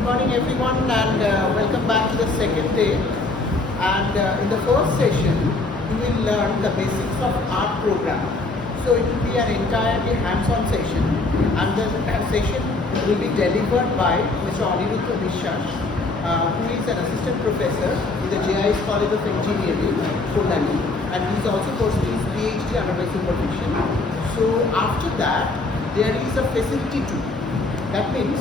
Good morning everyone, and welcome back to the second day. And in the first session you will learn the basics of art program. So it will be an entirely hands-on session, and the session will be delivered by Mr. Aniruddha Vishwas, who is an assistant professor in the JIS College of Engineering, Pune, and he is also pursuing his PhD under my supervision. So after that there is a facility tour. That means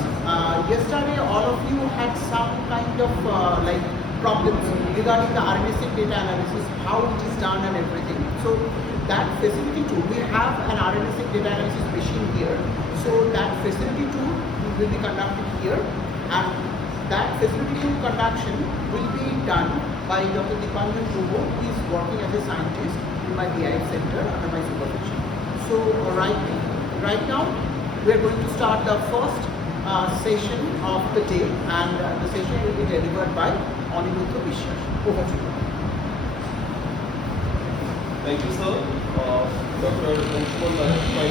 yesterday all of you had some kind of problems regarding the RNA-seq data analysis, how it is done and everything. So that facility tool, we have an RNA-seq data analysis machine here. So that facility tool will be conducted here, and that facility tool conduction will be done by Dr. Dipanjan Kubo, who is working as a scientist in my BIF center under my supervision. So right now we are going to start the first session of the day, and the session will be delivered by Aniruddha Vishwas. Over to you. Thank you, sir. Dr. Kumar, my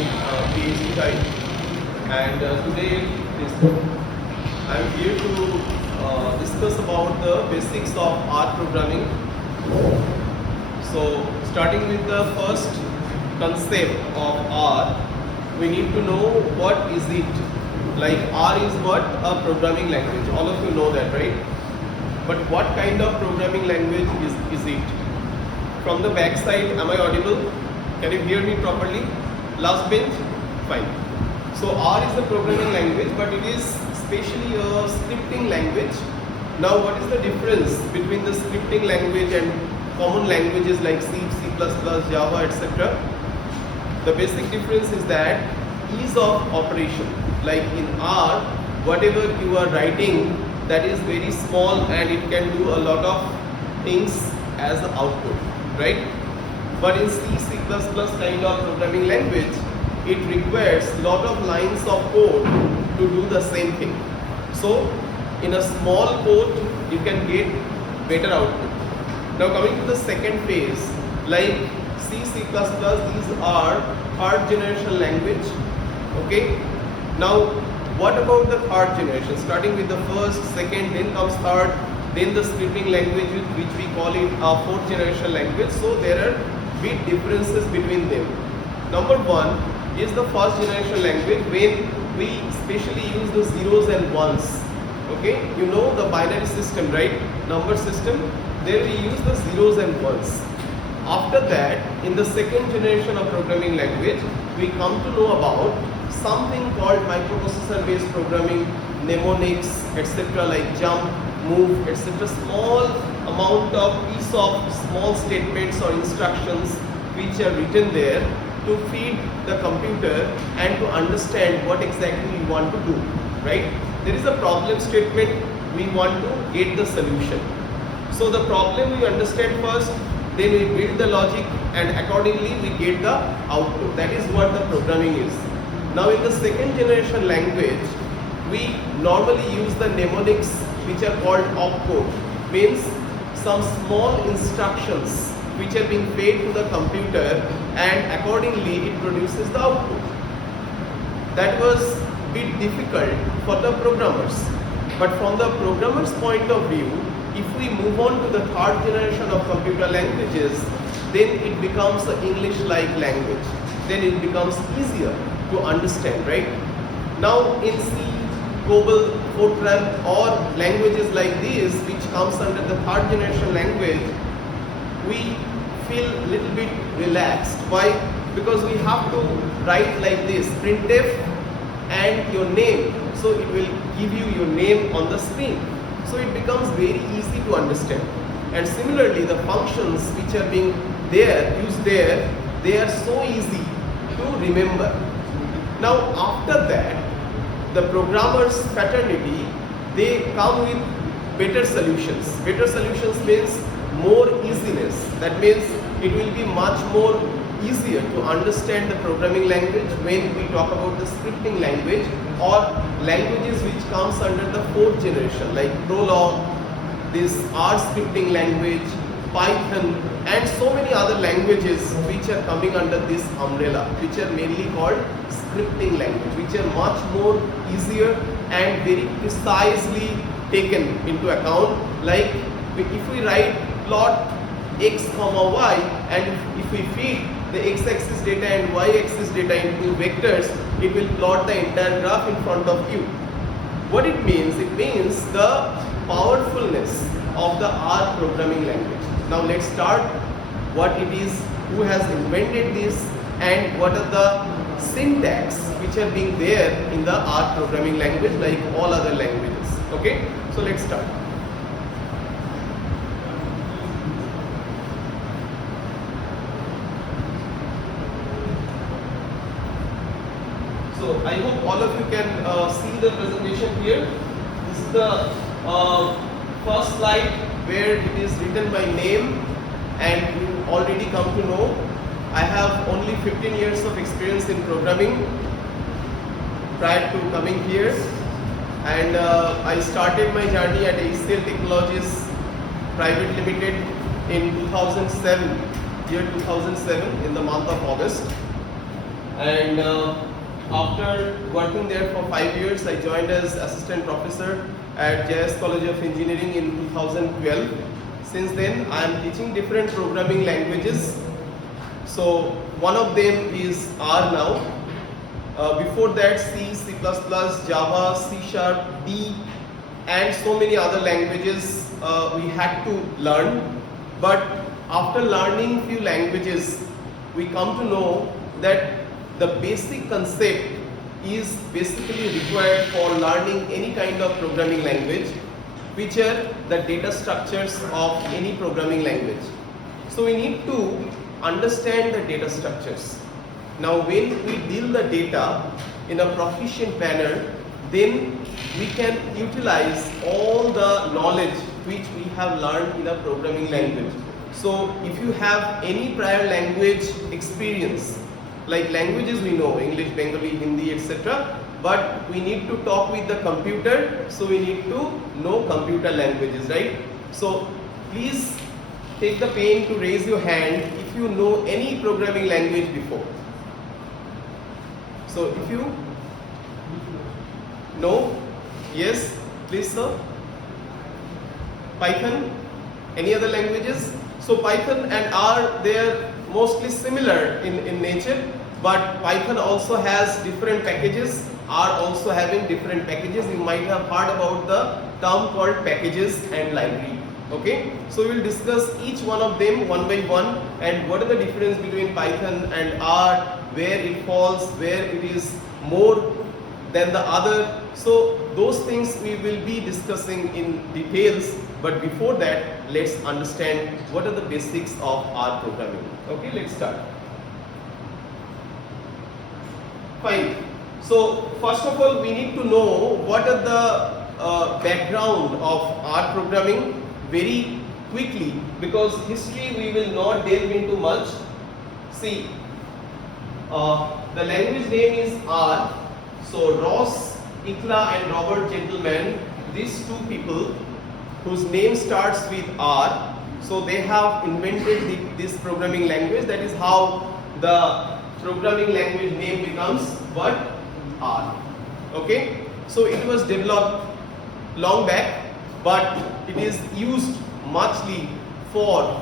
PhD guide, and today I am here to discuss about the basics of art programming. So, starting with the first concept of art, we need to know what is it. Like R is what? A programming language. All of you know that, right? But what kind of programming language is it? From the back side, am I audible? Can you hear me properly? Last bench? Fine. So R is a programming language, but it is specially a scripting language. Now what is the difference between the scripting language and common languages like C, C++, Java, etc.? The basic difference is that ease of operation. Like in R, whatever you are writing, that is very small and it can do a lot of things as the output, right? But in C, C++ kind of programming language, it requires a lot of lines of code to do the same thing. So in a small code, you can get better output. Now coming to the second phase, like C, C++, these are third generation language. Okay. Now, what about the third generation? Starting with the first, second, then comes third, then the scripting language, which we call it a fourth generation language. So there are big differences between them. Number one is the first generation language, when we especially use the zeros and ones. Okay, you know the binary system, right? Number system. There we use the zeros and ones. After that, in the second generation of programming language, we come to know about something called microprocessor based programming, mnemonics, etc., like jump, move, etc. Small amount of piece of small statements or instructions which are written there to feed the computer and to understand what exactly we want to do, right? There is a problem statement, we want to get the solution. So the problem we understand first, then we build the logic, and accordingly we get the output. That is what the programming is. Now in the second generation language, we normally use the mnemonics, which are called opcode, means some small instructions which are being fed to the computer, and accordingly it produces the output. That was a bit difficult for the programmers. But from the programmer's point of view, if we move on to the third generation of computer languages, then it becomes an English-like language. Then it becomes easier to understand, right? Now in C, COBOL, Fortran, or languages like these, which comes under the third generation language, we feel a little bit relaxed. Why? Because we have to write like this, printf and your name. So it will give you your name on the screen. So it becomes very easy to understand. And similarly, the functions which are being used there, they are so easy to remember. Now after that, the programmer's fraternity, they come with better solutions. Better solutions means more easiness. That means it will be much more easier to understand the programming language when we talk about the scripting language, or languages which comes under the fourth generation, like Prolog, this R scripting language, Python, and so many other languages which are coming under this umbrella, which are mainly called scripting language, which are much more easier and very precisely taken into account. Like if we write plot x comma y, and if we feed the x-axis data and y-axis data into vectors, it will plot the entire graph in front of you. What it means? It means the powerfulness of the R programming language. Now let's start what it is, who has invented this, and what are the syntax which are being there in the R programming language like all other languages. Okay, so let's start. So I hope all of you can see the presentation here. This is the first slide where it is written my name, and you already come to know I have only 15 years of experience in programming prior to coming here, and I started my journey at HCL Technologies Private Limited in 2007, year 2007 in the month of August, and after working there for 5 years, I joined as assistant professor at JS College of Engineering in 2012. Since then, I am teaching different programming languages. So one of them is R now. Before that, C, C++, Java, C#, D, and so many other languages we had to learn. But after learning few languages, we come to know that the basic concept is basically required for learning any kind of programming language, which are the data structures of any programming language. So we need to understand the data structures. Now when we deal the data in a proficient manner, then we can utilize all the knowledge which we have learned in a programming language. So if you have any prior language experience, like languages we know, English, Bengali, Hindi, etc. But we need to talk with the computer, so we need to know computer languages, right? So please take the pain to raise your hand if you know any programming language before. So if you know, yes, please sir. Python, any other languages? So Python and R, they are mostly similar in nature, but Python also has different packages, R also having different packages. You might have heard about the term called packages and library. Okay, so we will discuss each one of them one by one, and what are the difference between Python and R, where it falls, where it is more than the other. So those things we will be discussing in details, but before that, let's understand what are the basics of R programming. Okay, let's start. Fine. So first of all, we need to know what are the background of R programming very quickly, because history we will not delve into much. See, the language name is R. So Ross, Ikla and Robert Gentleman, these two people whose name starts with R, so they have invented this programming language. That is how the programming language name becomes what? R. Okay, so it was developed long back, but it is used muchly for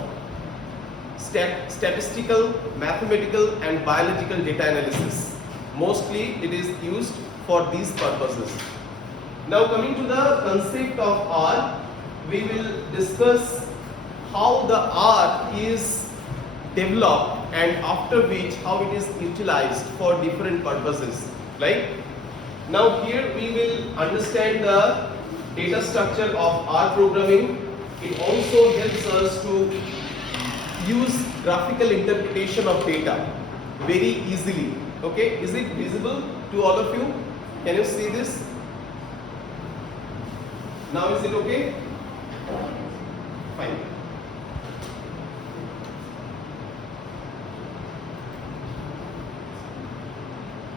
statistical, mathematical and biological data analysis. Mostly it is used for these purposes. Now coming to the concept of R, we will discuss how the R is developed and after which how it is utilized for different purposes. Like now here we will understand the data structure of R programming. It also helps us to use graphical interpretation of data very easily. Okay, is it visible to all of you? Can you see this? Now is it okay? Fine.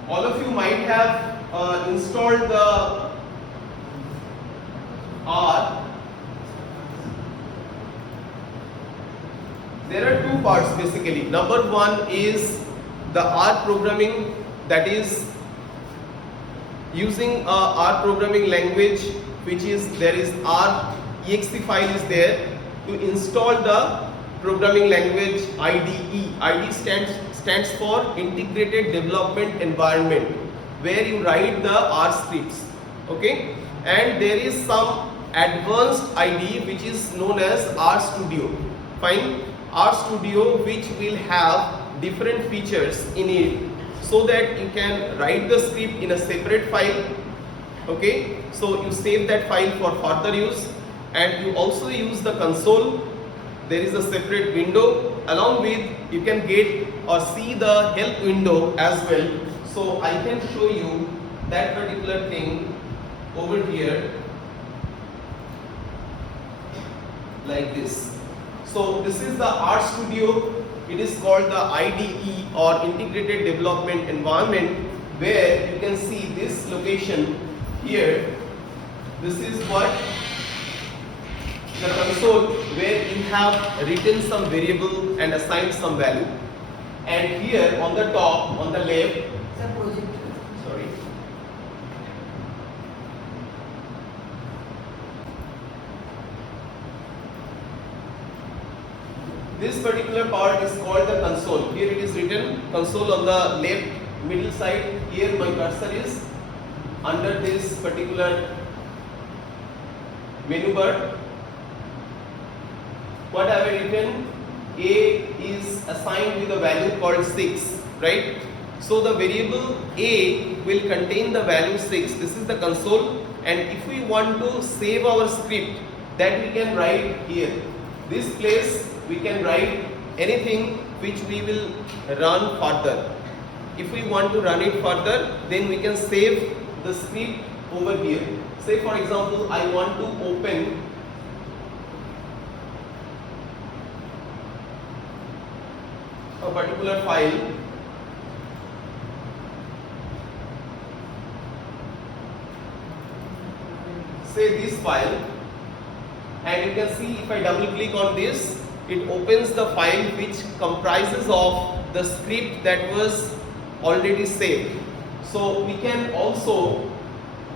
All of you might have installed the R there are two parts basically. Number one is the R programming, that is using a R programming language, which is there is R exe file is there to install the programming language IDE. IDE stands for Integrated Development Environment, where you write the R scripts. Okay, and there is some advanced IDE which is known as R Studio. Fine, R Studio, which will have different features in it, so that you can write the script in a separate file. Okay, so you save that file for further use, and you also use the console. There is a separate window, along with you can get or see the help window as well. So I can show you that particular thing over here like this. So this is the R Studio. It is called the IDE or Integrated Development Environment, where you can see this location here. This is what the console, where you have written some variable and assigned some value. And here on the top, on the left, sorry, this particular part is called the console. Here it is written console on the left middle side. Here my cursor is under this particular menu bar. What have I written? A is assigned with a value called 6, right? So the variable A will contain the value 6. This is the console, and if we want to save our script, that we can write here. This place we can write anything which we will run further. If we want to run it further, then we can save the script over here. Say for example, I want to open a particular file. Say this file, and you can see if I double click on this, it opens the file which comprises of the script that was already saved. So we can also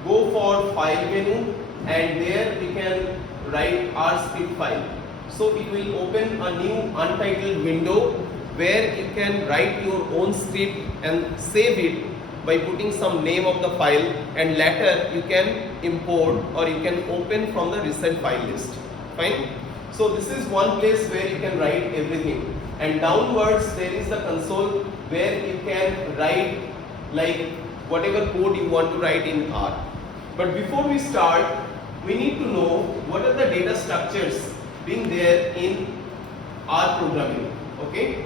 go for file menu, and there we can write our script file. So it will open a new untitled window where you can write your own script and save it by putting some name of the file, and later you can import or you can open from the recent file list. Fine. So this is one place where you can write everything, and downwards there is the console where you can write like whatever code you want to write in R. But before we start, we need to know what are the data structures being there in R programming. Okay.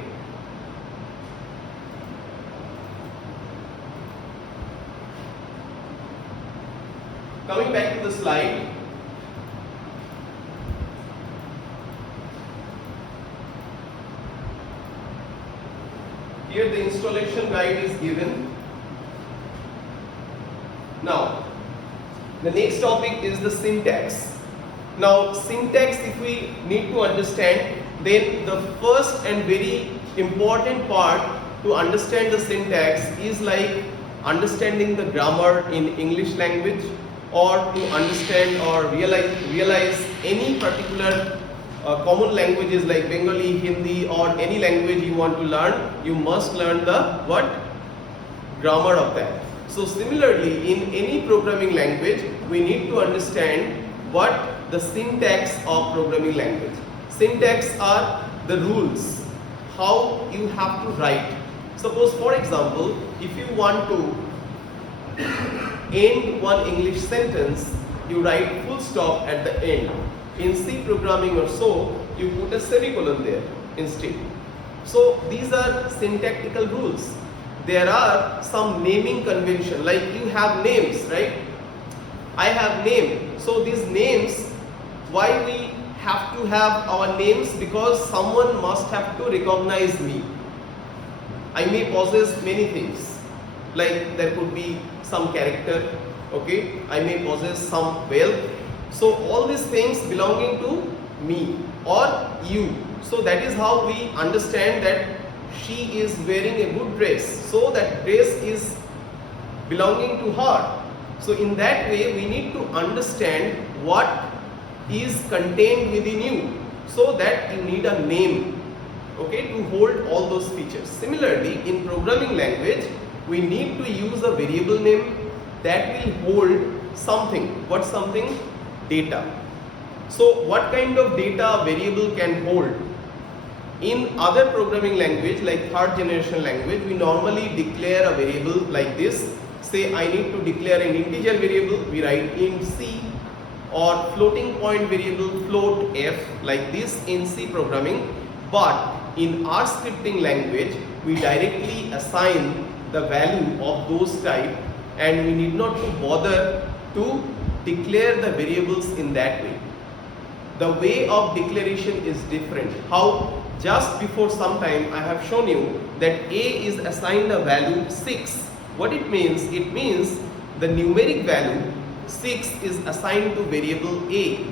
Coming back to the slide, here the installation guide is given. Now, the next topic is the syntax. Now, syntax, if we need to understand, then the first and very important part to understand the syntax is like understanding the grammar in English language, or to understand or realize any particular common languages like Bengali, Hindi, or any language you want to learn. You must learn the what? Grammar of that. So similarly, in any programming language, we need to understand what the syntax of programming language. Syntax are the rules, how you have to write. Suppose for example, if you want to end one English sentence, you write full stop at the end. In C programming or so, you put a semicolon there instead. So these are syntactical rules. There are some naming convention, like you have names, right? I have name. So these names, why we have to have our names? Because someone must have to recognize me. I may possess many things, like there could be some character, okay, I may possess some wealth. So all these things belonging to me or you. So that is how we understand that she is wearing a good dress. So that dress is belonging to her. So in that way we need to understand what is contained within you, so that you need a name, okay, to hold all those features. Similarly, in programming language we need to use a variable name that will hold something. What something? Data. So what kind of data a variable can hold? In other programming language like third generation language, we normally declare a variable like this. Say I need to declare an integer variable, we write int c, or floating point variable float f, like this in C programming. But in R scripting language we directly assign the value of those type, and we need not to bother to declare the variables in that way. The way of declaration is different. How? Just before some time I have shown you that A is assigned a value 6. What it means? It means the numeric value 6 is assigned to variable A.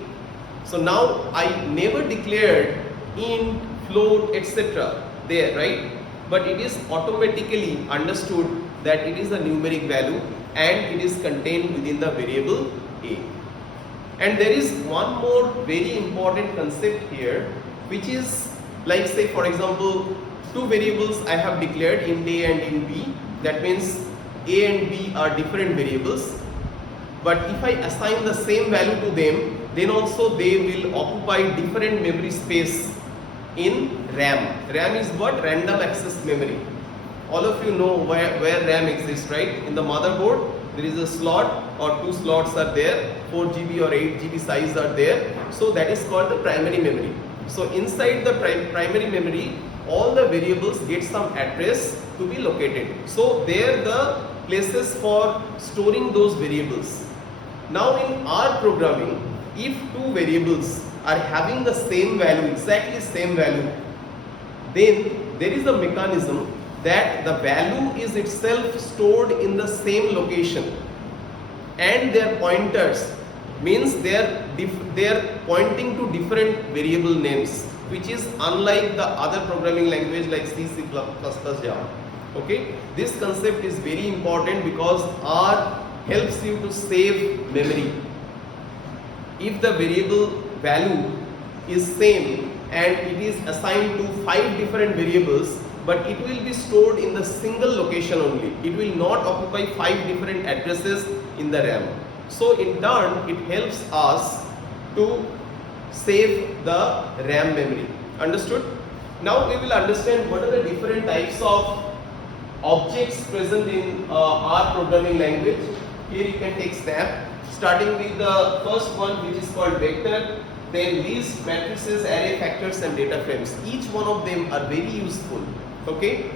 So now I never declared int, float, etc. there, right? But it is automatically understood that it is a numeric value and it is contained within the variable A. And there is one more very important concept here, which is like, say for example, two variables I have declared, int A and int B. That means A and B are different variables, but if I assign the same value to them, then also they will occupy different memory space in RAM. RAM is what? Random access memory. All of you know where RAM exists, right? In the motherboard there is a slot or two slots are there, 4 GB or 8 GB size are there. So that is called the primary memory. So inside the primary memory, all the variables get some address to be located. So there the places for storing those variables. Now in R programming, if two variables are having the same value, exactly same value, then there is a mechanism that the value is itself stored in the same location, and their pointers means they are pointing to different variable names, which is unlike the other programming language like C, C++, Java. Okay, this concept is very important because R helps you to save memory. If the variable value is same and it is assigned to 5 different variables, but it will be stored in the single location only. It will not occupy 5 different addresses in the RAM. So in turn it helps us to save the RAM memory. Understood? Now we will understand what are the different types of objects present in R programming language. Here you can take snap, starting with the first one, which is called vector, then list, matrices, array, factors and data frames. Each one of them are very useful, okay,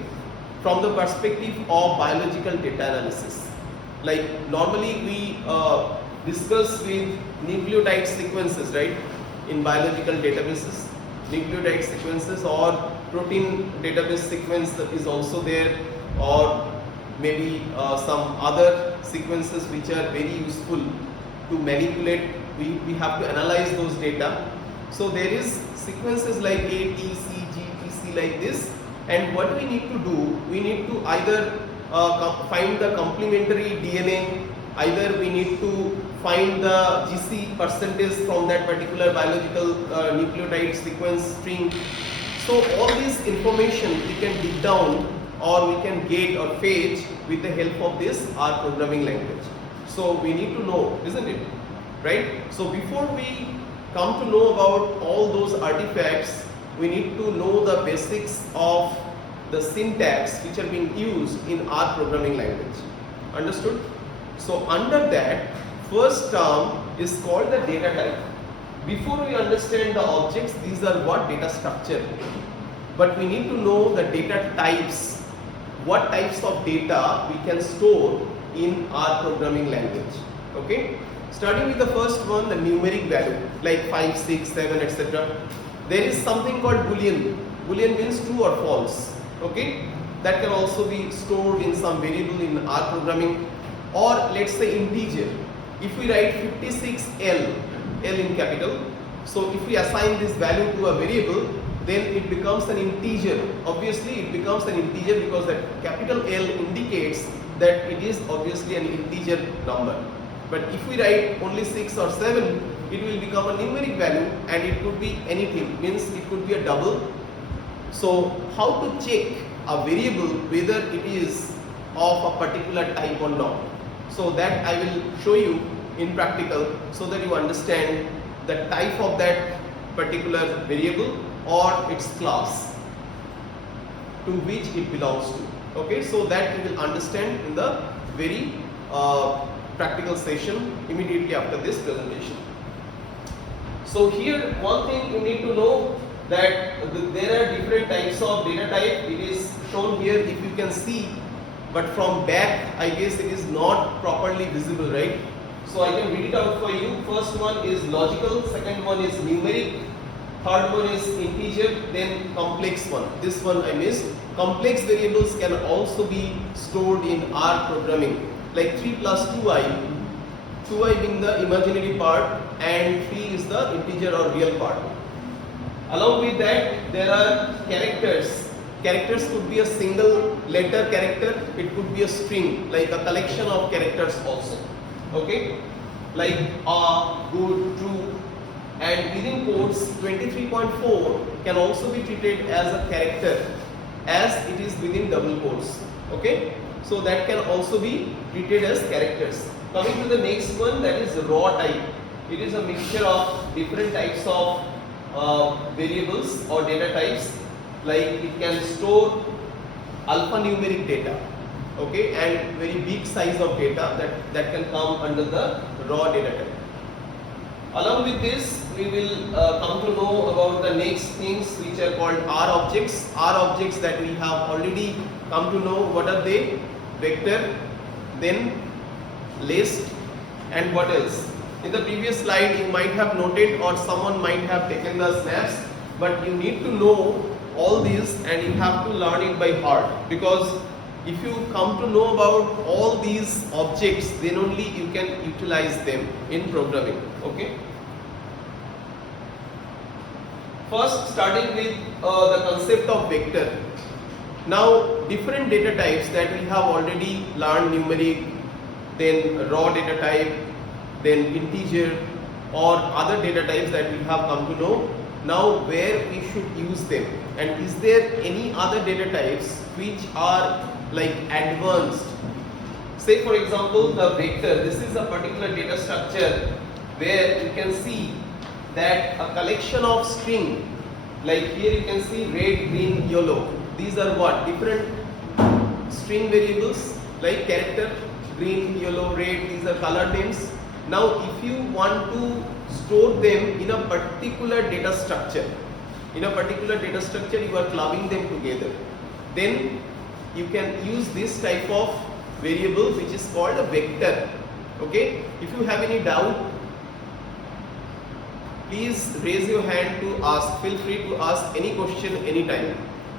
from the perspective of biological data analysis. Like normally we discuss with nucleotide sequences, right, in biological databases. Nucleotide sequences or protein database sequence is also there, or maybe some other sequences which are very useful to manipulate. We have to analyze those data. So there is sequences like A, T, C, G, T, C like this, and what we need to do, we need to either find the complementary DNA, either we need to find the GC percentage from that particular biological nucleotide sequence string. So all this information we can dig down or we can get or fetch with the help of this R programming language. So we need to know, isn't it? Right? So before we come to know about all those artifacts, we need to know the basics of the syntax which are being used in R programming language. Understood? So under that, first term is called the data type. Before we understand the objects, these are what? Data structure. But we need to know the data types. What types of data we can store in R programming language. Okay? Starting with the first one, the numeric value, like 5, 6, 7, etc. There is something called boolean. Boolean means true or false. Okay? That can also be stored in some variable in R programming. Or let's say integer. If we write 56L, L in capital, so if we assign this value to a variable, then it becomes an integer. Obviously it becomes an integer because that capital L indicates that it is obviously an integer number. But if we write only 6 or 7, it will become a numeric value, and it could be anything, means it could be a double. So how to check a variable whether it is of a particular type or not? So that I will show you in practical, so that you understand the type of that particular variable or its class to which it belongs to. Okay, so that you will understand in the very practical session immediately after this presentation. So here one thing you need to know, that there are different types of data type. It is shown here if you can see, but from back I guess it is not properly visible, right? So I can read it out for you. First one is logical, second one is numeric, third one is integer, then complex one. This one I missed. Complex variables can also be stored in R programming, like 3 plus 2i, 2i being the imaginary part and 3 is the integer or real part. Along with that, there are characters. Characters could be a single letter character, it could be a string, like a collection of characters also. Okay, like good, true, and within quotes 23.4 can also be treated as a character as it is within double quotes. Okay, so that can also be treated as characters. Coming to the next one, that is raw type. It is a mixture of different types of variables or data types, like it can store alphanumeric data, okay, and very big size of data that can come under the raw data type. Along with this, we will come to know about the next things which are called R objects. R objects that we have already come to know. What are they? Vector, then list, and what else? In the previous slide you might have noted, or someone might have taken the snaps, but you need to know all these and you have to learn it by heart, because if you come to know about all these objects, then only you can utilize them in programming. Okay. First, starting with the concept of vector. Now, different data types that we have already learned, numeric, then raw data type, then integer, or other data types that we have come to know. Now, where we should use them, and is there any other data types which are like advanced? Say for example the vector. This is a particular data structure where you can see that a collection of string, like here you can see red, green, yellow. These are what? Different string variables like character, green, yellow, red. These are color names. Now if you want to store them in a particular data structure, you are clubbing them together, then you can use this type of variable which is called a vector. Okay, if you have any doubt, please raise your hand to ask. Feel free to ask any question anytime.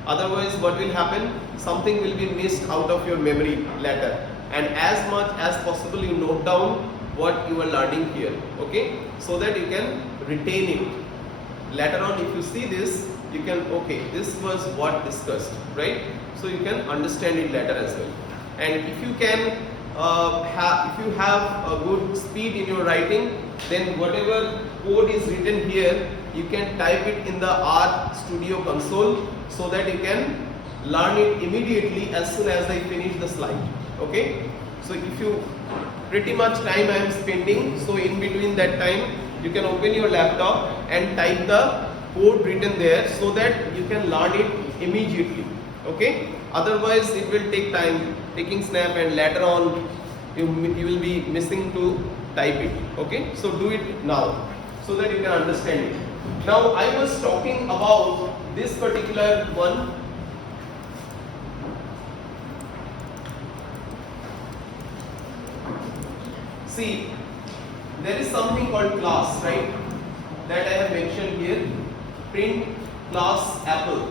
Otherwise what will happen, something will be missed out of your memory later, and as much as possible you note down what you are learning here, okay, so that you can retain it. Later on if you see this, you can, okay, this was what discussed, right? So you can understand it later as well. And if you can if you have a good speed in your writing, then whatever code is written here, you can type it in the R Studio console, so that you can learn it immediately as soon as I finish the slide. Okay, so if you pretty much time I am spending, so in between that time you can open your laptop and type the code written there, so that you can learn it immediately. Okay, otherwise it will take time taking snap, and later on you will be missing to type it. Okay, so do it now so that you can understand it. Now I was talking about this particular one. See, there is something called class, right, that I have mentioned here. Print class apple.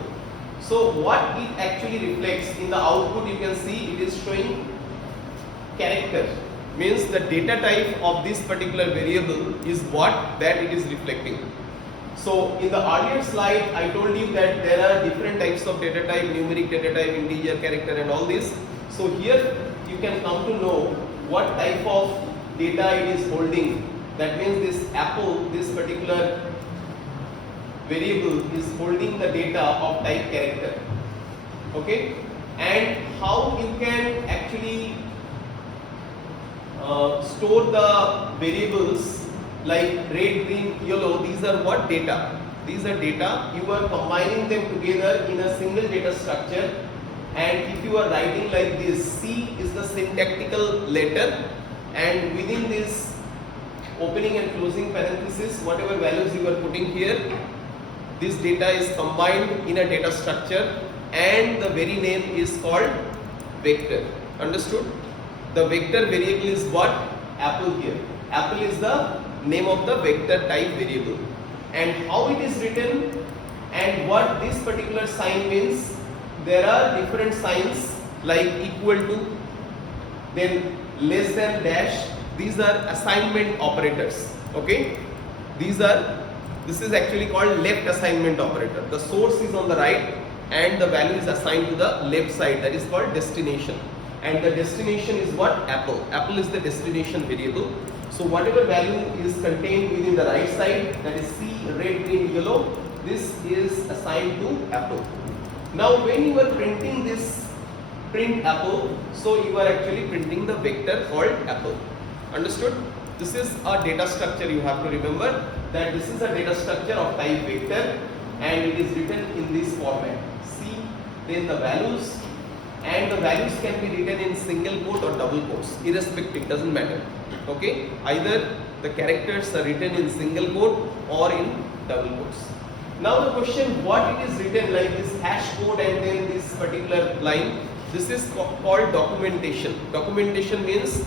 So what it actually reflects in the output, you can see it is showing character, means the data type of this particular variable is what that it is reflecting. So in the earlier slide, I told you that there are different types of data type, numeric data type, integer, character and all this. So here you can come to know what type of data it is holding. That means this apple, this particular variable is holding the data of type character. Okay? And how you can actually store the variables like red, green, yellow. These are what data? These are data. You are combining them together in a single data structure. And if you are writing like this, C is the syntactical letter, and within this opening and closing parenthesis, whatever values you are putting here, this data is combined in a data structure, and the very name is called vector. Understood? The vector variable is what? Apple here. Apple is the name of the vector type variable. And how it is written and what this particular sign means, there are different signs like equal to, then less than, dash. These are assignment operators. Okay? This is actually called left assignment operator. The source is on the right and the value is assigned to the left side. That is called destination. And the destination is what? Apple. Apple is the destination variable. So whatever value is contained within the right side, that is C, red, green, yellow, this is assigned to apple. Now when you are printing this print apple, so you are actually printing the vector called apple. Understood? This is a data structure. You have to remember that this is a data structure of type vector and it is written in this format. C, then the values, and the values can be written in single quote or double quotes, irrespective, doesn't matter. Okay? Either the characters are written in single quote or in double quotes. Now the question, what it is written like this hash code and then this particular line, this is called documentation. Documentation means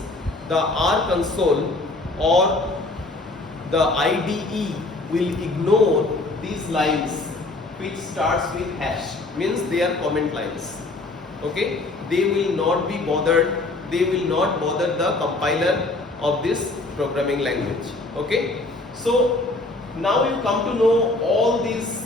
the R console or the IDE will ignore these lines which starts with hash, means they are comment lines. Okay, they will not be bothered, they will not bother the compiler of this programming language. Okay, so now you come to know all these,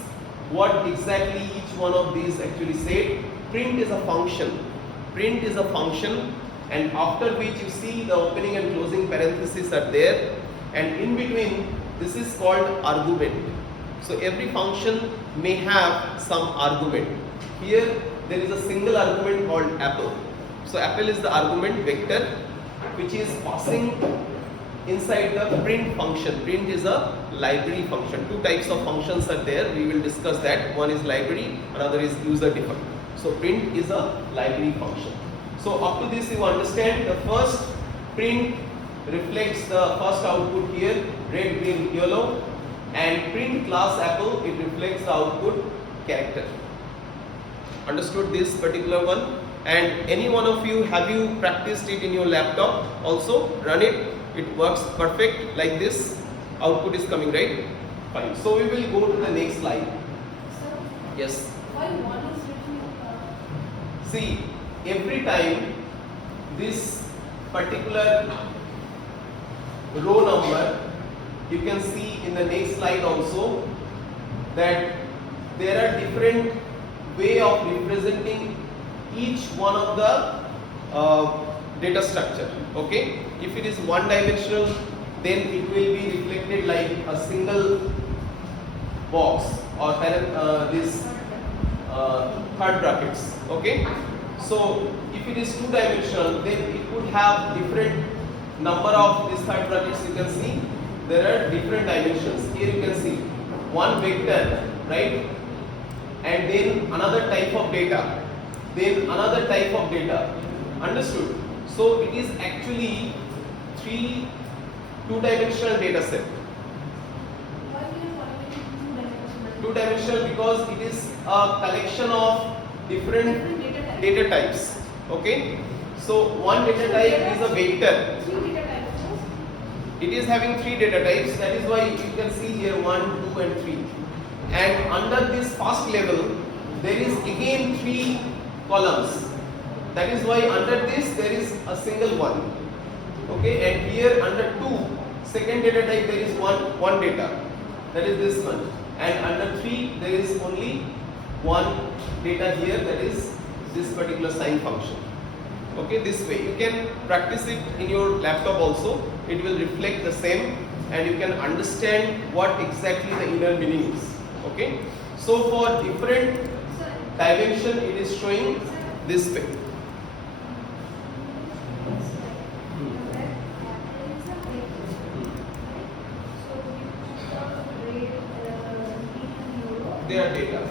what exactly each one of these actually said. Print is a function. Print is a function, and after which you see the opening and closing parentheses are there, and in between this is called argument. So every function may have some argument. Here there is a single argument called apple. So apple is the argument vector which is passing inside the print function. Print is a library function. Two types of functions are there. We will discuss that. One is library, another is user defined. So print is a library function. So up to this you understand the first print reflects the first output here, red, green, yellow, and print class apple, it reflects the output character. Understood this particular one? And any one of you, have you practiced it in your laptop also? Run it. It works perfect like this. Output is coming, right? Fine. So we will go to the next slide. Sir, Yes. why one is written? See, every time this particular row number, you can see in the next slide also that there are different way of representing each one of the data structure. Okay, if it is one dimensional, then it will be reflected like a single box or this third brackets. Okay, so if it is two dimensional, then it would have different number of these third brackets. You can see there are different dimensions. Here you can see one vector, right? And then another type of data, then another type of data. Understood? So it is actually two-dimensional data set. Why we are calling it Two-dimensional because it is a collection of different data types. Okay? So one data type is a vector. Three data types. It is having three data types. That is why you can see here 1, 2 and 3. And under this first level, there is again 3 columns. That is why under this there is a single one. Okay, and here under 2, second data type, there is one data. That is this one. and under 3 there is only one data here, that is this particular sign function. Okay, this way you can practice it in your laptop also. It will reflect the same and you can understand what exactly the inner meaning is. Okay, so for different Sir, dimension it is showing this way. They are data.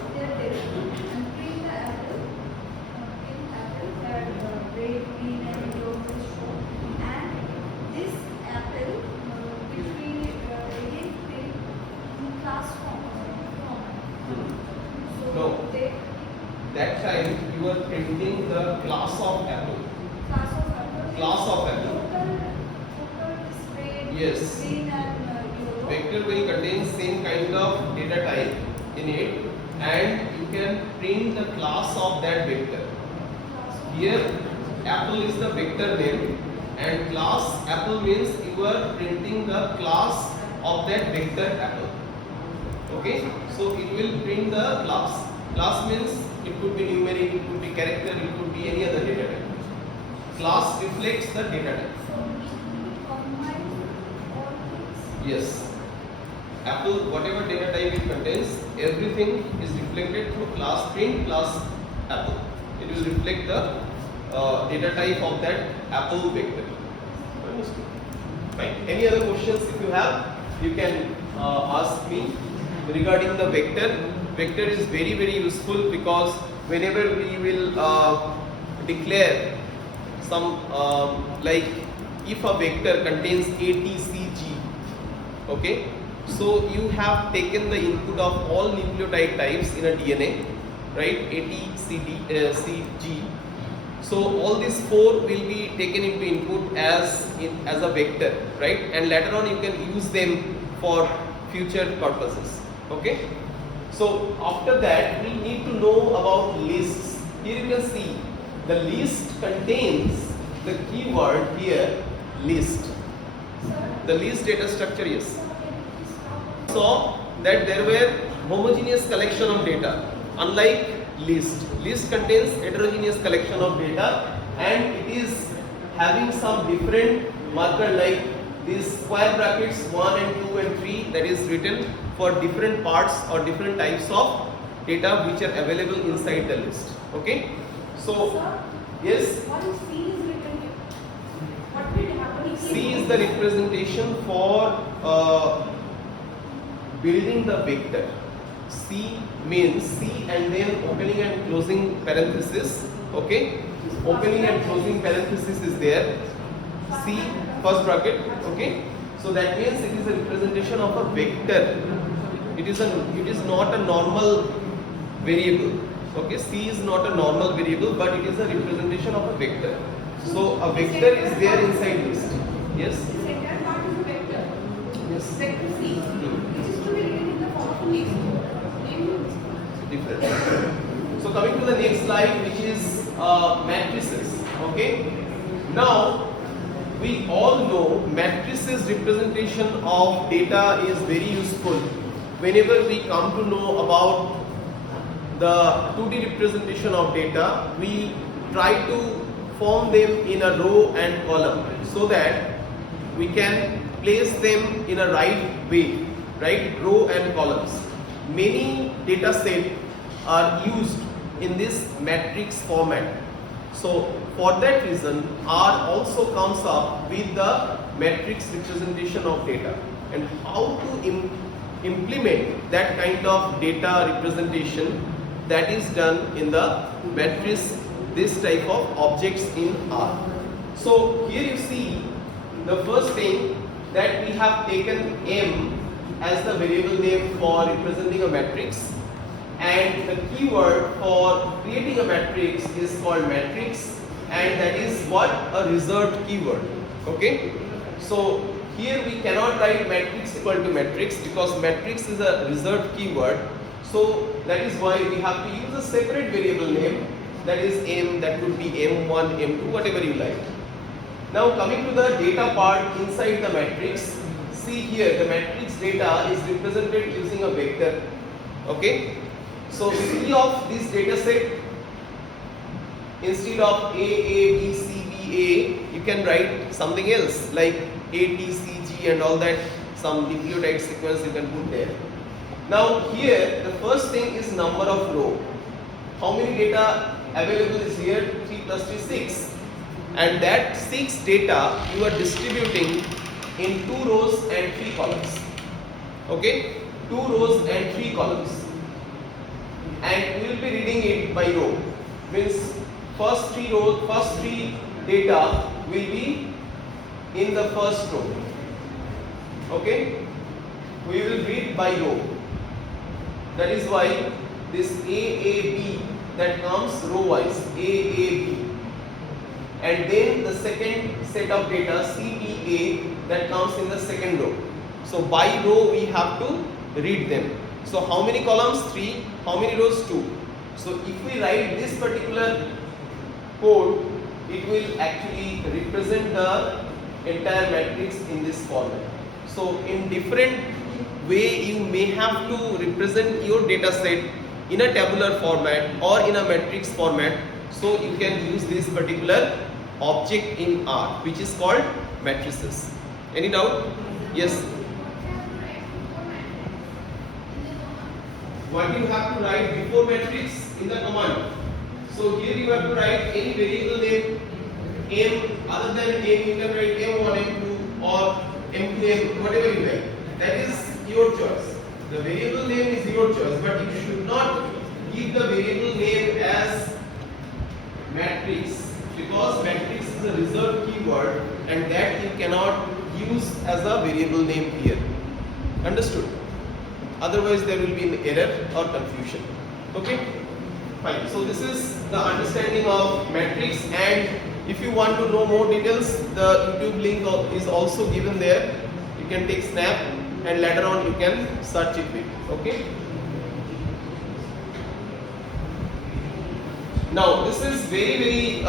No. That time you were printing the class of apple. Class of apple. Yes. Vector will contain same kind of data type in it, and you can print the class of that vector. Here apple is the vector name, and class apple means you are printing the class of that vector apple. Okay, so it will print the class. Class means it could be numeric, it could be character, it could be any other data type. Class reflects the data type. Yes. Apple, whatever data type it contains, everything is reflected through class print class apple. It will reflect the data type of that apple vector. Understood? Fine. Any other questions if you have, you can ask me regarding the vector. Vector is very useful because whenever we will declare some like if a vector contains ATCG, okay, so you have taken the input of all nucleotide types in a DNA, right? ATCG. So all these 4 will be taken into input as a vector, right? And later on you can use them for future purposes. Okay. So after that we need to know about lists. Here you can see the list contains the keyword here, list. The list data structure, yes. Saw that there were homogeneous collection of data, unlike list. List contains heterogeneous collection of data and it is having some different marker like these square brackets 1 and 2 and 3 that is written for different parts or different types of data which are available inside the list. Okay. So Sir, yes, what is C is written here? What will happen if C is the representation for building the vector. C means C and then opening and closing parenthesis. Okay, opening and closing parenthesis is there. C first bracket. Okay, so that means it is a representation of a vector. It is not a normal variable. Okay, C is not a normal variable, but it is a representation of a vector. So a vector is there inside list. Yes. the second part is a vector? Yes. Vector C, which is to be written in the form of list. Different. So coming to the next slide, which is matrices. Okay. Now we all know matrices representation of data is very useful whenever we come to know about the 2D representation of data. We try to form them in a row and column so that we can place them in a right way, right? Row and columns. Many data sets are used in this matrix format. So for that reason, R also comes up with the matrix representation of data and how to implement that kind of data representation that is done in the matrix, this type of objects in R. So here you see the first thing that we have taken M as the variable name for representing a matrix, and the keyword for creating a matrix is called matrix, and that is what a result keyword. Okay, so here we cannot write matrix equal to matrix because matrix is a result keyword. So that is why we have to use a separate variable name, that is M, that could be M1, M2, whatever you like. Now coming to the data part inside the matrix, see here the matrix data is represented using a vector. Okay. So C of this data set, instead of A, B, C, B, A, you can write something else like A, T, C, G and all that, some nucleotide sequence you can put there. Now here the first thing is number of row. How many data available is here? 3 plus 3, 6. And that 6 data you are distributing in 2 rows and 3 columns. Okay? 2 rows and 3 columns. And we will be reading it by row. Means first 3 rows, first 3 data will be in the first row. Okay? We will read by row. That is why this AAB that comes row wise, AAB. And then the second set of data CBA that comes in the second row. So by row we have to read them. So how many columns? 3. How many rows? 2. So if we write this particular code, it will actually represent the entire matrix in this format. So in different way you may have to represent your data set in a tabular format or in a matrix format. So you can use this particular object in R, which is called matrices. Any doubt? Yes. What you have to write before matrix in the command? So here you have to write any variable name, m, other than m you can write m1, m2 or m2, m, whatever you like. That is your choice. The variable name is your choice, but you should not give the variable name as matrix, because matrix is a reserved keyword and that you cannot use as a variable name here. Understood? Otherwise there will be an error or confusion. Okay? Fine. So this is the understanding of matrix, and if you want to know more details, the YouTube link is also given there. You can take snap and later on you can search it with. Okay? Now this is very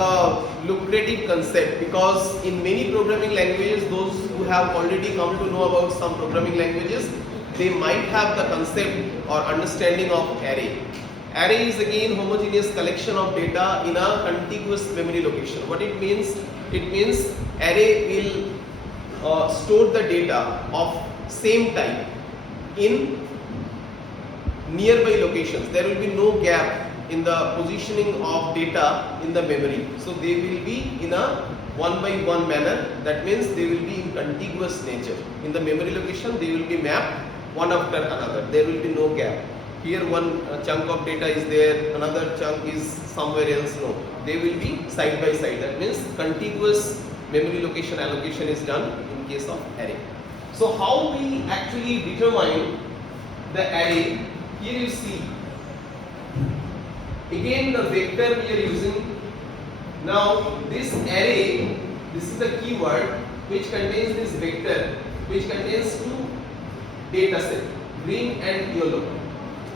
lucrative concept, because in many programming languages, those who have already come to know about some programming languages, they might have the concept or understanding of array. Array is again homogeneous collection of data in a contiguous memory location. What it means? It means array will store the data of same type in nearby locations. There will be no gap in the positioning of data in the memory. So they will be in a one by one manner. That means they will be in contiguous nature. In the memory location they will be mapped one after another. There will be no gap. Here one chunk of data is there, another chunk is somewhere else. No, they will be side by side. That means contiguous memory location allocation is done in case of array. So how we actually determine the array? Here you see, again the vector we are using. Now this array, this is the keyword which contains this vector, which contains 2 data set, green and yellow.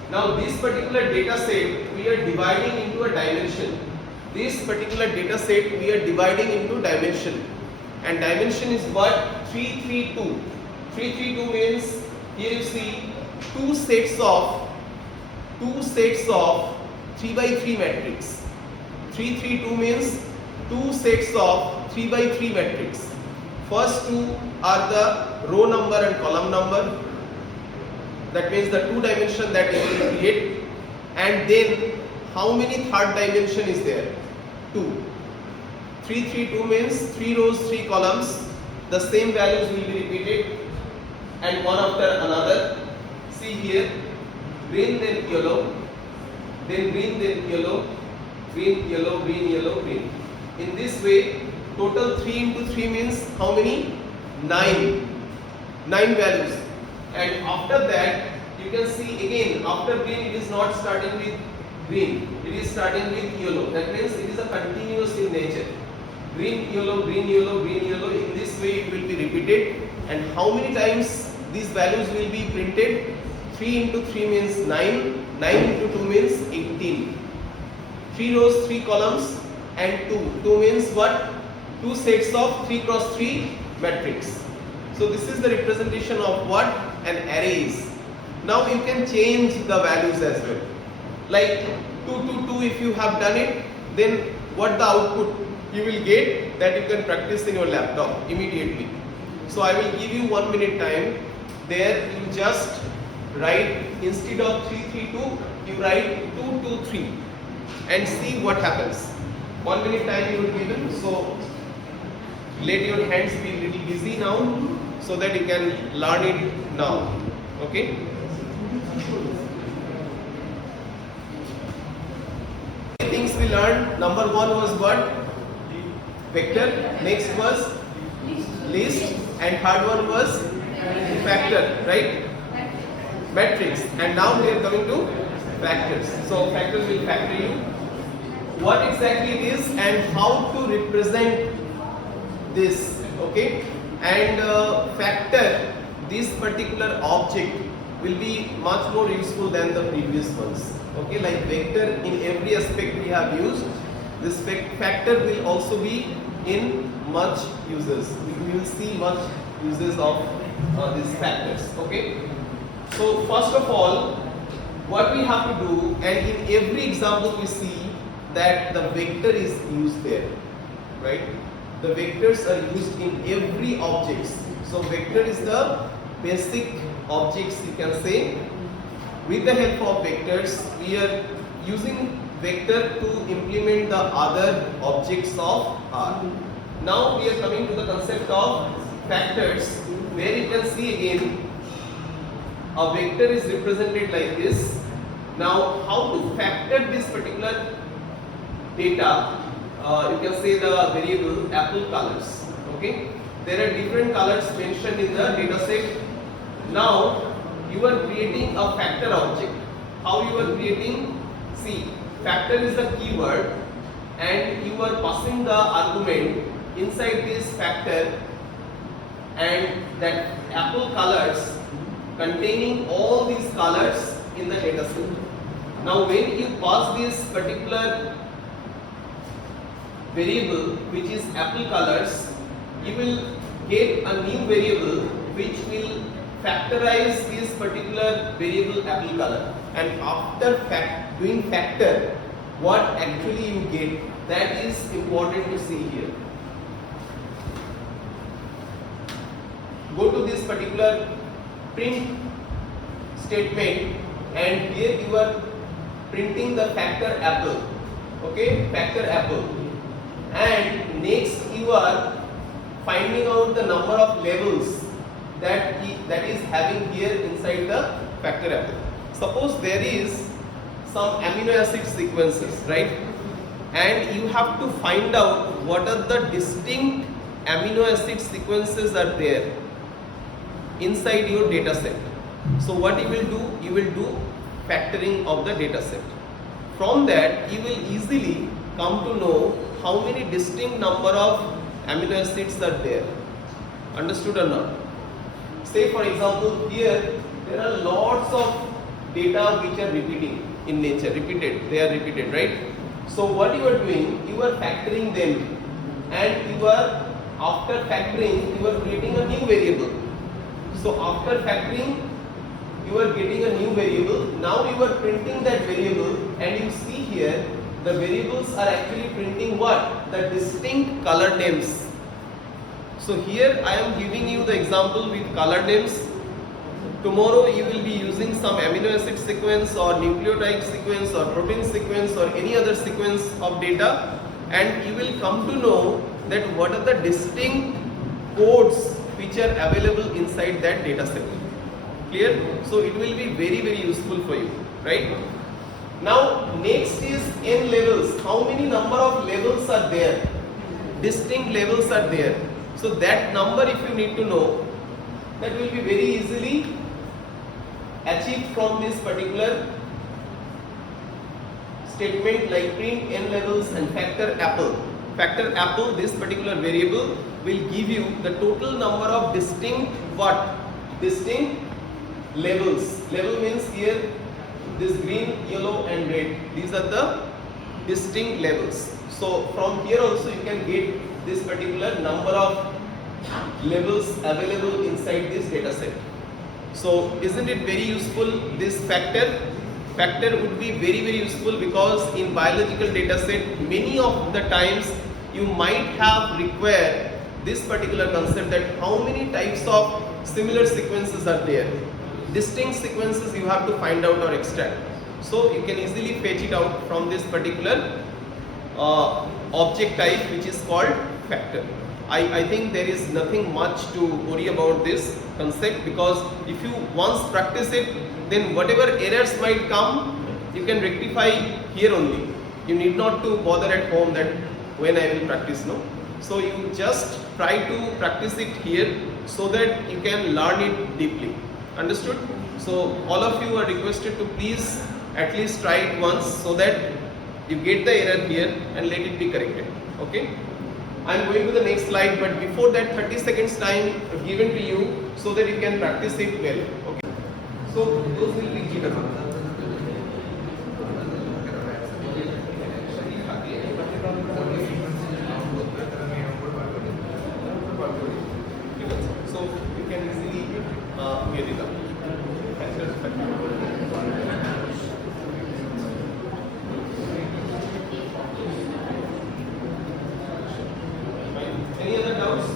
Now this particular data set we are dividing into a dimension. This particular data set we are dividing into dimension, and dimension is what? 332. 332 means, here you see 2 sets of 3 by 3 matrix. 332 means 2 sets of 3 by 3 matrix. First 2 are the row number and column number. That means the 2 dimension that it will create. And then how many third dimension is there? 2. 332 means 3 rows, 3 columns. The same values will be repeated and one after another. See here, green then yellow, then green then yellow, green, yellow, green, yellow, green. In this way, total 3 into 3 means how many? 9. 9 values. And after that, you can see again, after green it is not starting with green, it is starting with yellow. That means it is a continuous in nature. Green, yellow, green, yellow, green, yellow. In this way it will be repeated. And how many times these values will be printed? 3 into 3 means 9, 9 into 2 means 18. 3 rows, 3 columns and 2. 2 means what? 2 sets of 3 cross 3 matrix. So this is the representation of what an array is. Now you can change the values as well. Like 222, if you have done it, then what the output you will get, that you can practice in your laptop immediately. So I will give you 1 minute time. There you just write, instead of 332, you write 223 and see what happens. 1 minute time you will be given. So let your hands be a little busy now so that you can learn it now. Okay? Things we learned. Number one was what? Vector. Next was list, and third one was factor, right? Matrix. And now we are coming to factors. So factors will factor you. What exactly it is and how to represent this, okay? And factor, this particular object will be much more useful than the previous ones, okay? Like vector, in every aspect we have used. This factor will also be in much uses. We will see much uses of these factors, okay? So first of all, what we have to do, and in every example we see that the vector is used there, right? The vectors are used in every object. So vector is the basic objects, you can say. With the help of vectors, we are using vector to implement the other objects of R. Now we are coming to the concept of factors, where you can see again a vector is represented like this. Now how to factor this particular data, you can say the variable apple colors, okay? There are different colors mentioned in the data set. Now you are creating a factor object. How you are creating? See, factor is the keyword and you are passing the argument inside this factor, and that apple colors containing all these colors in the data set. Now when you pass this particular variable which is apple colors, you will get a new variable which will factorize this particular variable apple color, and after doing factor, what actually you get, that is important to see here. Go to this particular print statement, and here you are printing the factor apple, okay, factor apple, and next you are finding out the number of levels that is having here inside the factor apple. Suppose there is some amino acid sequences, right, and you have to find out what are the distinct amino acid sequences are there inside your data set. So what you will do? You will do factoring of the data set. From that you will easily come to know how many distinct number of amino acids are there. Understood or not? Say for example, here there are lots of data which are repeating in nature, they are repeated, right? So what you are doing, you are factoring them, and you are, after factoring, you are creating a new variable. So after factoring, you are getting a new variable. Now you are printing that variable, and you see here the variables are actually printing what? The distinct color names. So here I am giving you the example with color names. Tomorrow you will be using some amino acid sequence or nucleotide sequence or protein sequence or any other sequence of data, and you will come to know that what are the distinct codes which are available inside that data set. Clear? So it will be very, very useful for you, right? Now next is n levels. How many number of levels are there? Distinct levels are there. So that number, if you need to know, that will be very easily achieved from this particular statement, like print n levels and factor apple. Factor apple, this particular variable will give you the total number of distinct what? Distinct levels. Level means here this green, yellow and red. These are the distinct levels. So from here also you can get this particular number of levels available inside this data set. So isn't it very useful, this factor? Factor would be very useful because in biological data set, many of the times you might have required this particular concept, that how many types of similar sequences are there. Distinct sequences you have to find out or extract. So you can easily fetch it out from this particular object type, which is called factor. I think there is nothing much to worry about this concept, because if you once practice it, then whatever errors might come, you can rectify here only. You need not to bother at home that when I will practice, no. So you just try to practice it here so that you can learn it deeply. Understood? So all of you are requested to please at least try it once so that you get the error here and let it be corrected. Okay? I am going to the next slide, but before that 30 seconds time given to you so that you can practice it well. Okay? So those will be given. So you can easily get it up. Any other doubts?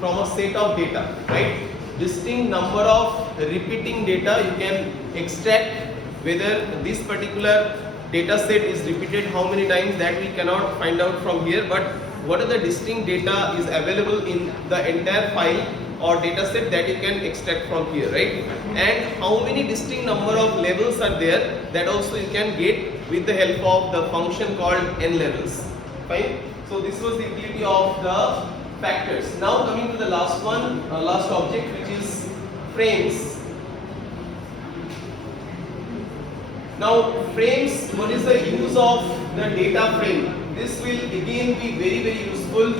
From a set of data, right? Distinct number of repeating data you can extract, whether this particular data set is repeated how many times, that we cannot find out from here, but what are the distinct data is available in the entire file or data set that you can extract from here, right? And how many distinct number of levels are there, that also you can get with the help of the function called n levels. Fine. So this was the utility of the factors. Now coming to the last one, last object, which is frames. Now frames, what is the use of the data frame? This will again be very useful.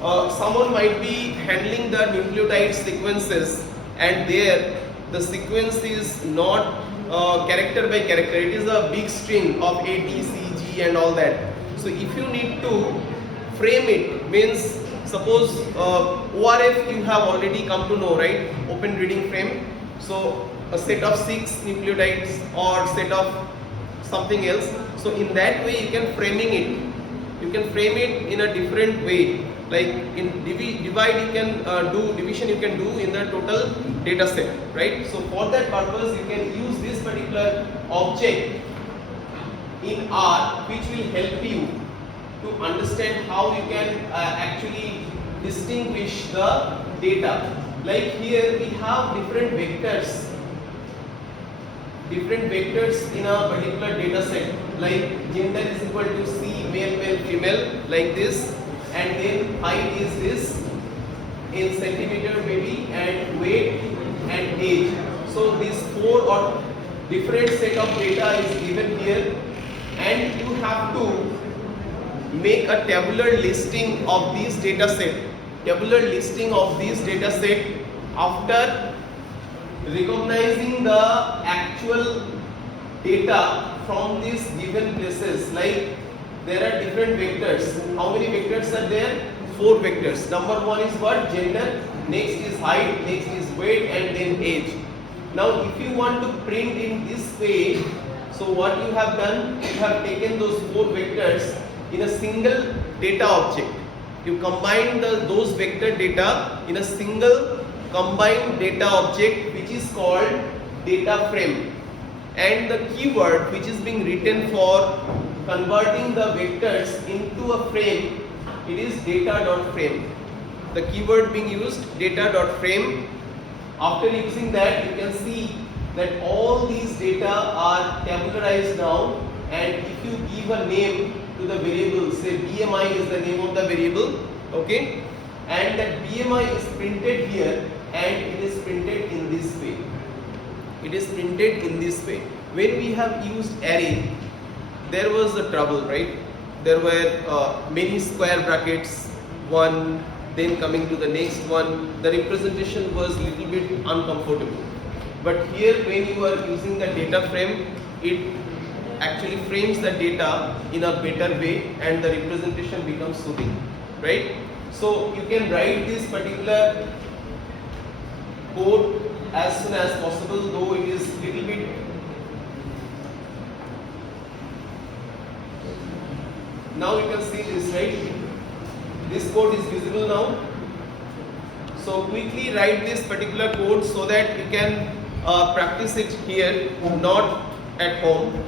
Someone might be handling the nucleotide sequences, and there the sequence is not character by character. It is a big string of A, T, C, G and all that. So if you need to frame it, means suppose ORF you have already come to know, right? Open reading frame. So a set of 6 nucleotides or set of something else. So in that way you can framing it. You can frame it in a different way. Like in divide you can do, division you can do in the total data set, right? So for that purpose you can use this particular object in R, which will help you to understand how you can actually distinguish the data. Like here we have different vectors in a particular data set, like gender is equal to C, male, female, like this, and then height is this in centimeter maybe, and weight and age. So these 4 or different set of data is given here, and you have to make a tabular listing of these data set. Tabular listing of these data set after recognizing the actual data from these given places. Like there are different vectors. How many vectors are there? 4 vectors. Number 1 is what? Gender. Next is height. Next is weight, and then age. Now if you want to print in this way, so what you have done, you have taken those 4 vectors in a single data object. You combine those vector data in a single combined data object, which is called data frame, and the keyword which is being written for converting the vectors into a frame, it is data.frame. The keyword being used, data.frame, After using that, you can see that all these data are tabularized down, and if you give a name to the variable, say BMI is the name of the variable, okay, and that BMI is printed here, and it is printed in this way. It is printed in this way. When we have used array, there was a trouble, right? There were many square brackets, one, then coming to the next one. The representation was little bit uncomfortable. But here, when you are using the data frame, it actually frames the data in a better way, and the representation becomes soothing, right? So you can write this particular code as soon as possible, though it is little bit now you can see this, right? This code is visible now. So quickly write this particular code so that you can practice it here, not at home.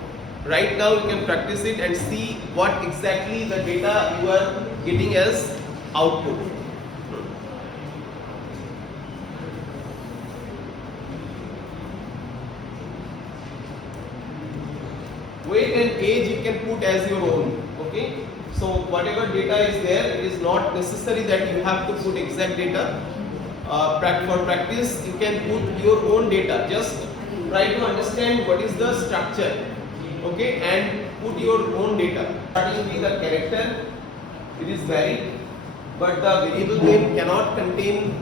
Right now you can practice it and see what exactly the data you are getting as output. Weight and age you can put as your own, okay? So whatever data is there, it is not necessary that you have to put exact data. For practice, you can put your own data. Just try to understand what is the structure, okay, and put your own data. Starting with the character, it is varied, but the variable name cannot contain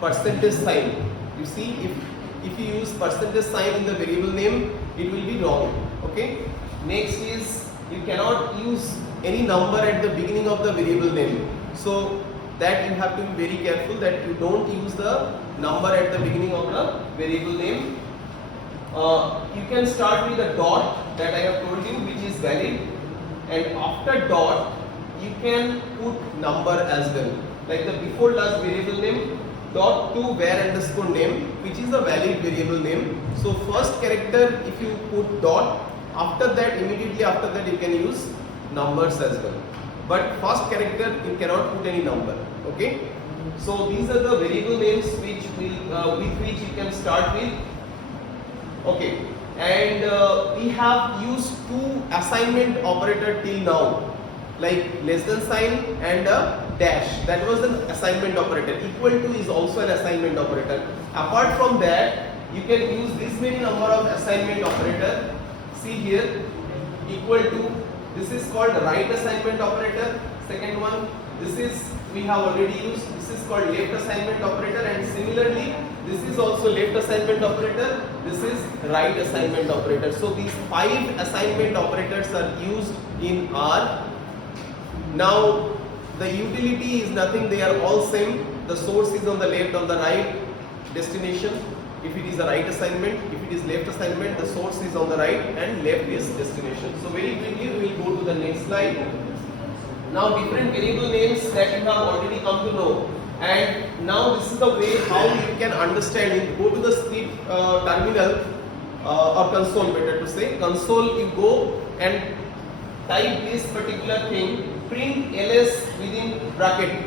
percentage sign. You see, if you use percentage sign in the variable name, it will be wrong, okay. Next is, you cannot use any number at the beginning of the variable name. So that you have to be very careful that you don't use the number at the beginning of the variable name. You can start with a dot that I have told you, which is valid, and after dot you can put number as well, like the before last variable name dot to var underscore name, which is a valid variable name. So first character, if you put dot, after that, immediately after that, you can use numbers as well. But first character, you cannot put any number, okay? So these are the variable names which will with which you can start with, okay? And we have used two assignment operator till now, like less than sign and a dash. That was an assignment operator. Equal to is also an assignment operator. Apart from that, you can use this many number of assignment operator. See here, equal to, this is called right assignment operator. Second one, this is we have already used, this is called left assignment operator, and similarly this is also left assignment operator, this is right assignment operator. So these 5 assignment operators are used in R. Now the utility is nothing, they are all same. The source is on the left, on the right, destination if it is a right assignment. If it is left assignment, the source is on the right and left is destination. So very quickly we will go to the next slide. Now different variable names that you have already come to know, and now this is the way how you can understand it. Go to the script terminal or console, better to say console. You go and type this particular thing, print ls within bracket,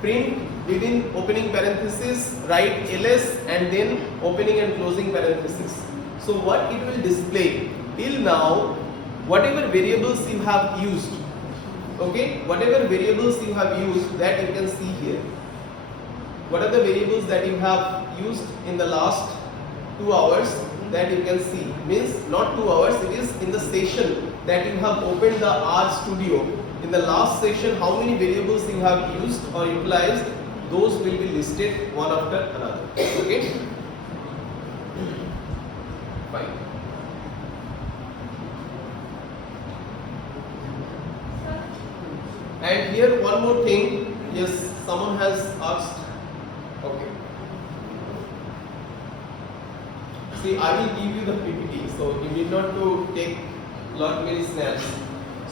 print within opening parenthesis, write ls and then opening and closing parenthesis. So what it will display till now, whatever variables you have used, okay, whatever variables you have used, that you can see here. What are the variables that you have used in the last 2 hours, that you can see, means not 2 hours, it is in the session that you have opened the R Studio. In the last session, how many variables you have used or utilized, those will be listed one after another, okay? Fine. And here one more thing, yes, someone has asked, okay. See, I will give you the PPT, so you need not to take lot many snaps.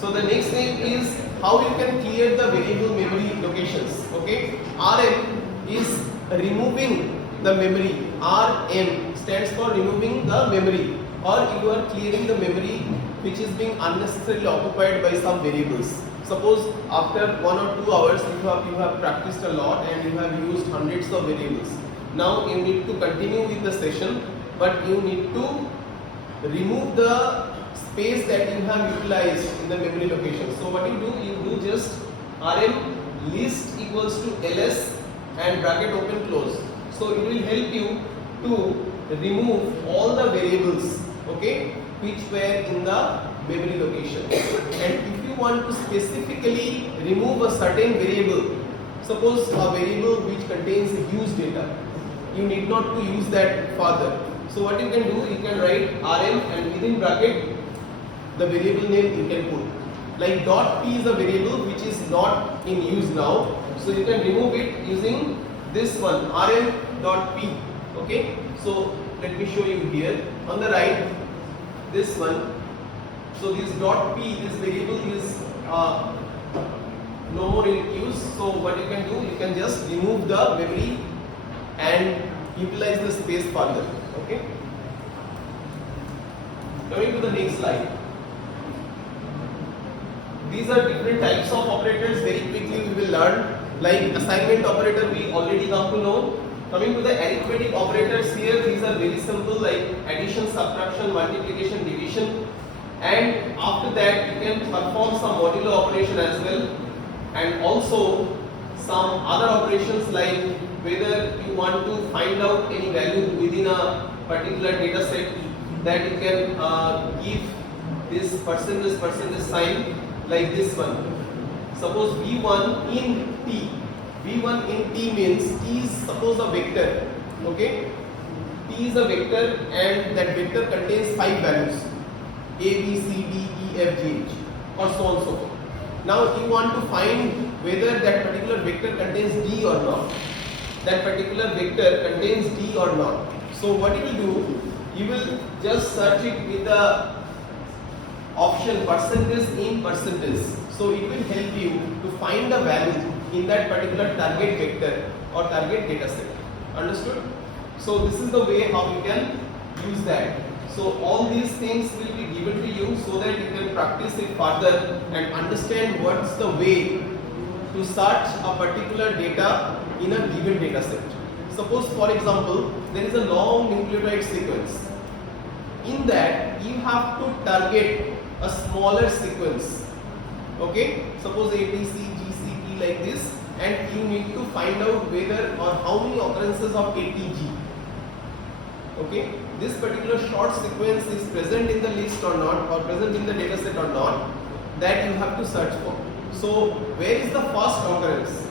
So the next thing is how you can clear the variable memory locations, okay? RM is removing the memory. RM stands for removing the memory, or you are clearing the memory which is being unnecessarily occupied by some variables. Suppose after 1 or 2 hours you have practiced a lot and you have used hundreds of variables. Now you need to continue with the session, but you need to remove the space that you have utilized in the memory location. So what you do just rm list equals to ls and bracket open close. So it will help you to remove all the variables, okay, which were in the memory location. And if you want to specifically remove a certain variable, suppose a variable which contains huge data, you need not to use that further. So what you can do, you can write rm and within bracket the variable name you can put. Like .p is a variable which is not in use now, so you can remove it using this one rm.p. Okay, so let me show you here on the right, this one. So this .p, this variable is no more in use. So what you can do, you can just remove the memory and utilize the space further. Okay, coming to the next slide. These are different types of operators. Very quickly we will learn. Like assignment operator, we already come to know. Coming to the arithmetic operators here, these are very simple, like addition, subtraction, multiplication, division. And after that you can perform some modular operation as well, and also some other operations like whether you want to find out any value within a particular data set, that you can give this percentage sign like this one. Suppose v1 in t. v1 in t means t is suppose a vector. Okay, t is a vector and that vector contains 5 values a, b, c, d, e, f, g, h, or so on and so forth. Now you want to find whether that particular vector contains d or not. That particular vector contains d or not. So what you will do, you will just search it with the option percentage in percentage. So it will help you to find a value in that particular target vector or target data set. Understood? So this is the way how you can use that. So all these things will be given to you so that you can practice it further and understand what's the way to search a particular data in a given data set. Suppose for example, there is a long nucleotide sequence. In that you have to target a smaller sequence. Okay, suppose ABC, GCP like this, and you need to find out whether or how many occurrences of ATG. Okay, this particular short sequence is present in the list or not, or present in the data set or not, that you have to search for. So where is the first occurrence?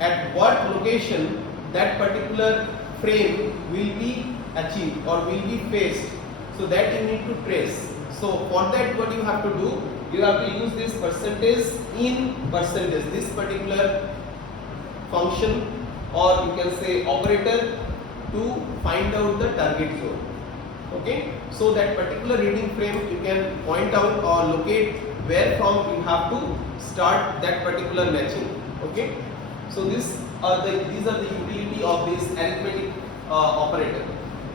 At what location that particular frame will be achieved or will be faced? So that you need to trace. So for that what you have to do, you have to use this percentage in percentage, this particular function or you can say operator, to find out the target zone. Okay, so that particular reading frame you can point out or locate where from you have to start that particular matching. Okay, so these are the utility of this arithmetic operator.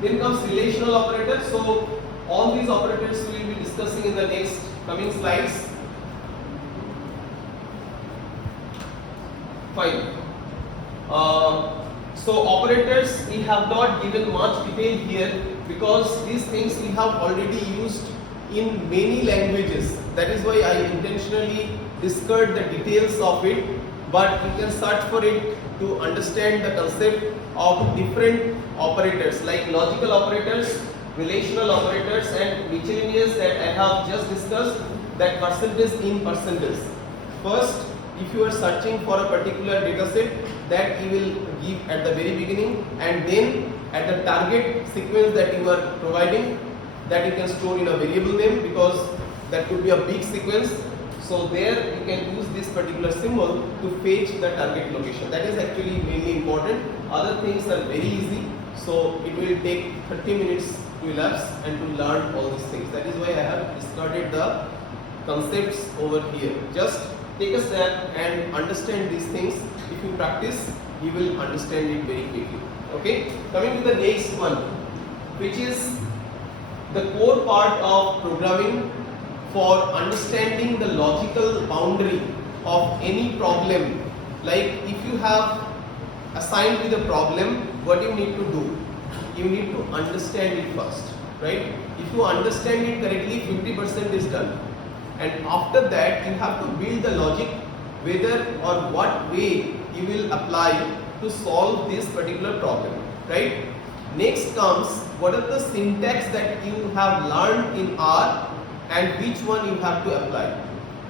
Then comes relational operator. So all these operators we will be discussing in the next coming slides. Fine. So operators we have not given much detail here because these things we have already used in many languages. That is why I intentionally discard the details of it, but you can search for it to understand the concept of different operators like logical operators, relational operators, and miscellaneous that I have just discussed, that percentage in percentage. First, if you are searching for a particular data set, that you will give at the very beginning, and then at the target sequence that you are providing, that you can store in a variable name because that could be a big sequence. So there you can use this particular symbol to fetch the target location. That is actually mainly important. Other things are very easy. So it will take 30 minutes to elapse and to learn all these things. That is why I have discarded the concepts over here. Just take a step and understand these things. If you practice, you will understand it very quickly. Okay, coming to the next one, which is the core part of programming for understanding the logical boundary of any problem. Like if you have assigned with a problem, what you need to do? You need to understand it first, right? If you understand it correctly, 50% is done. And after that, you have to build the logic whether or what way you will apply to solve this particular problem, right? Next comes what are the syntax that you have learned in R and which one you have to apply.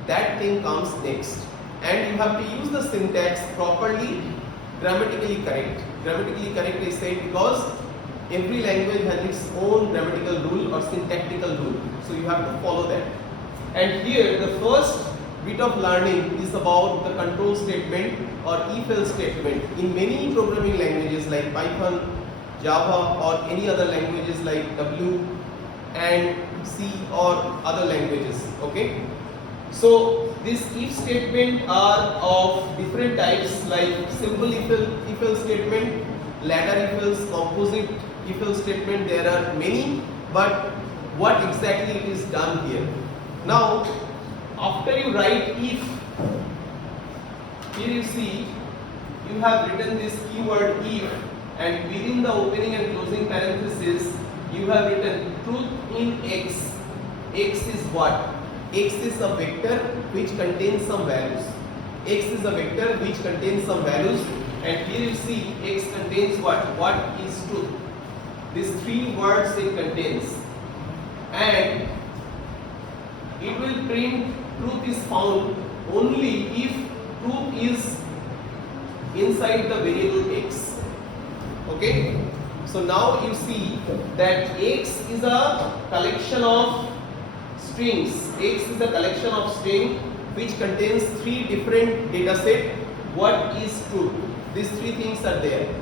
That thing comes next. And you have to use the syntax properly, grammatically correct. Grammatically correct is said because every language has its own grammatical rule or syntactical rule. So you have to follow that. And here the first bit of learning is about the control statement or if-else statement. In many programming languages like Python, Java or any other languages like W and C or other languages, okay? So these if statement are of different types like simple if-else statement, ladder if-else, composite if-else statement. There are many, but what exactly it is done here? Now, after you write if, here you see you have written this keyword if, and within the opening and closing parenthesis you have written truth in x. X is what? X is a vector which contains some values. X is a vector which contains some values, and here you see x contains what? What is truth? These three words it contains, and it will print truth is found only if truth is inside the variable x. Okay, so now you see that x is a collection of strings. X is a collection of string which contains three different data set. What is truth? These three things are there.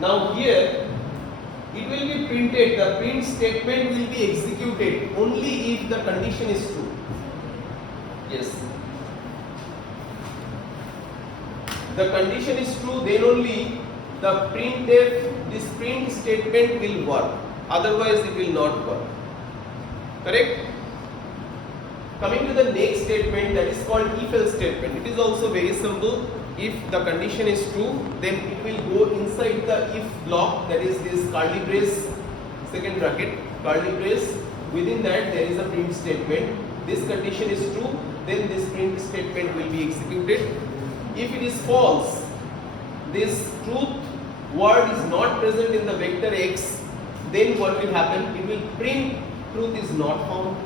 Now here it will be printed, the print statement will be executed only if the condition is true. Yes. The condition is true, then only the printf, this print statement will work. Otherwise it will not work. Correct? Coming to the next statement, that is called if-else statement. It is also very simple. If the condition is true, then it will go inside the if block, that is this curly brace, second bracket, curly brace. Within that there is a print statement. This condition is true, then this print statement will be executed. If it is false, this truth word is not present in the vector x, then what will happen? It will print truth is not found.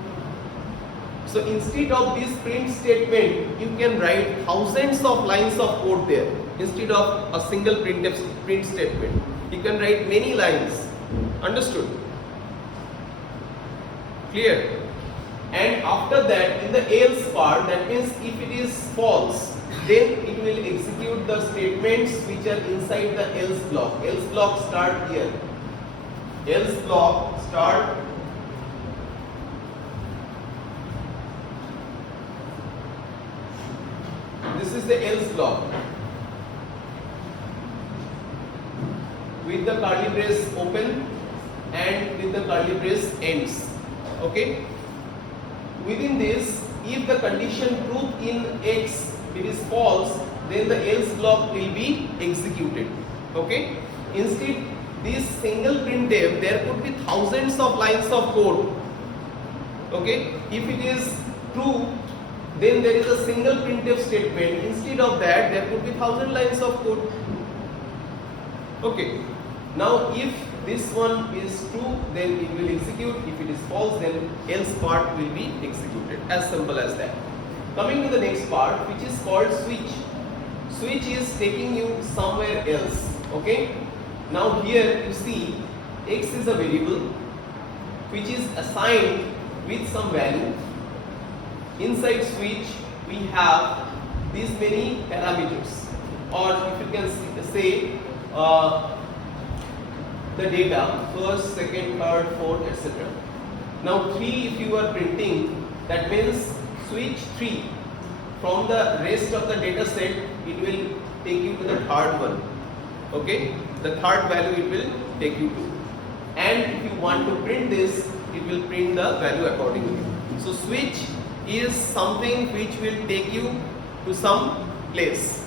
So instead of this print statement, you can write thousands of lines of code there. Instead of a single print statement, you can write many lines. Understood? Clear? And after that, in the else part, that means if it is false, then it will execute the statements which are inside the else block. Else block start here. Else block start. This is the else block with the curly brace open and with the curly brace ends. Okay. Within this, if the condition truth in x it is false, then the else block will be executed. Okay. Instead, this single printf, there could be thousands of lines of code. Okay. If it is true, then there is a single printf statement. Instead of that, there could be 1,000 lines of code. Okay. Now, if this one is true, then it will execute. If it is false, then else part will be executed. As simple as that. Coming to the next part, which is called switch. Switch is taking you somewhere else. Okay. Now here you see x is a variable which is assigned with some value. Inside switch we have these many parameters, or if you can say the data, first, second, third, fourth, etc. Now 3 if you are printing, that means switch 3 from the rest of the data set, it will take you to the third one. Okay, the third value it will take you to, and if you want to print this, it will print the value accordingly. So switch is something which will take you to some place.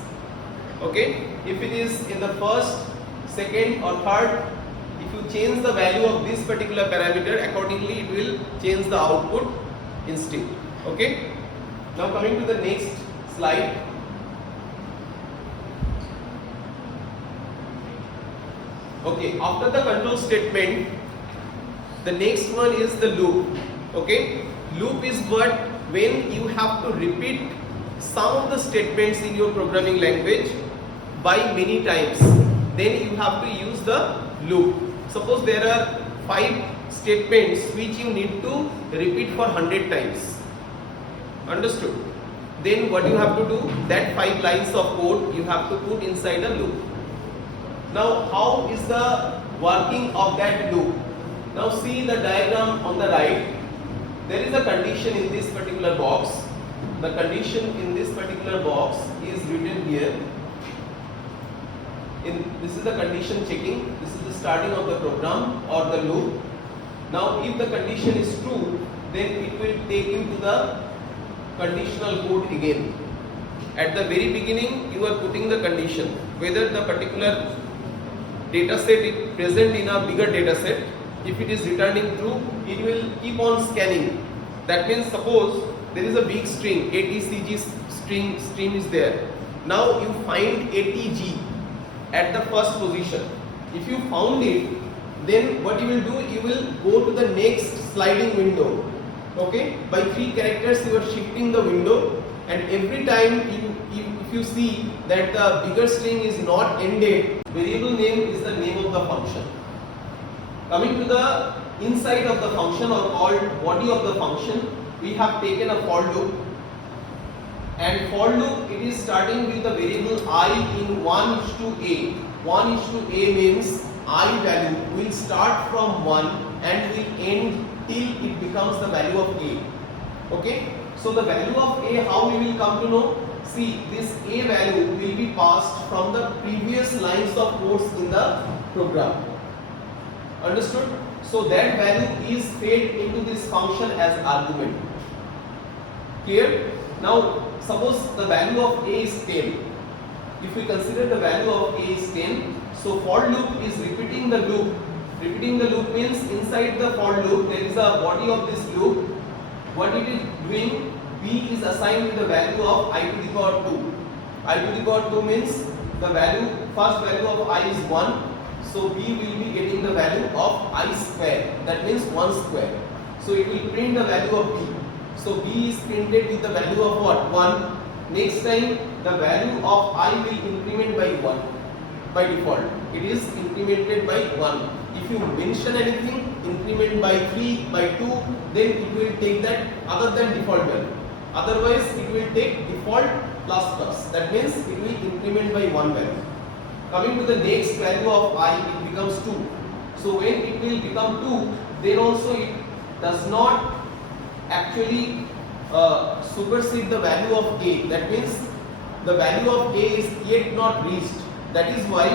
Okay, if it is in the first, second or third, if you change the value of this particular parameter, accordingly it will change the output instead. Okay, now coming to the next slide. Okay, after the control statement, the next one is the loop. Okay, loop is what when you have to repeat some of the statements in your programming language by many times, then you have to use the loop. Suppose there are 5 statements which you need to repeat for 100 times. Understood? Then what you have to do, that 5 lines of code you have to put inside a loop. Now how is the working of that loop? Now see the diagram on the right. There is a condition in this particular box. The condition in this particular box is written here. This is the condition checking. This is the starting of the program or the loop. Now if the condition is true, then it will take you to the conditional code again. At the very beginning you are putting the condition whether the particular data set is present in a bigger data set. If it is returning true, it will keep on scanning. That means suppose there is a big string, ATCG string is there. Now you find ATG at the first position. If you found it, then what you will do, you will go to the next sliding window. Okay, by 3 characters you are shifting the window, and every time if you see that the bigger string is not ended, variable name is the name of the function. Coming to the inside of the function or called body of the function, we have taken a for loop, and for loop it is starting with the variable I in 1:a. 1:a means I value will start from 1 and will end till it becomes the value of a. Okay, so the value of a, how we will come to know? See, this a value will be passed from the previous lines of codes in the program. Understood? So that value is fed into this function as argument. Clear? Now suppose the value of a is 10. If we consider the value of a is 10, so for loop is repeating the loop. Repeating the loop means inside the for loop there is a body of this loop. What it is doing, b is assigned with the value of I to the power 2. I to the power 2 means the value, first value of I is 1. So b will be getting the value of I square. That means 1 square. So it will print the value of b. So b is printed with the value of what? 1. Next time the value of I will increment by 1. By default it is incremented by 1. If you mention anything, increment by 3, by 2, then it will take that other than default value. Otherwise it will take default plus plus. That means it will increment by 1 value. Coming to the next value of I, it becomes 2. So when it will become 2, then also it does not actually supersede the value of a. That means the value of a is yet not reached. That is why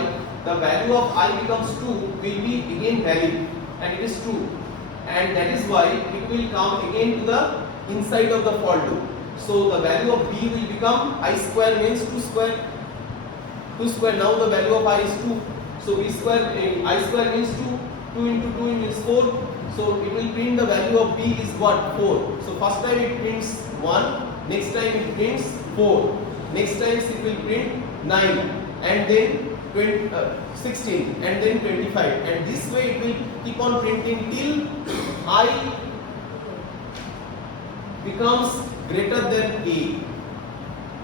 the value of I becomes 2 will be again valid, and it is true, and that is why it will come again to the inside of the for loop. So the value of b will become I square means 2 square. 2 square, now the value of I is 2. So b square, I square means 2. 2 into 2 means 4. So it will print the value of b is what? 4. So first time it prints 1, next time it prints 4, next time it will print 9, and then 16, and then 25, and this way it will keep on printing till I becomes greater than a.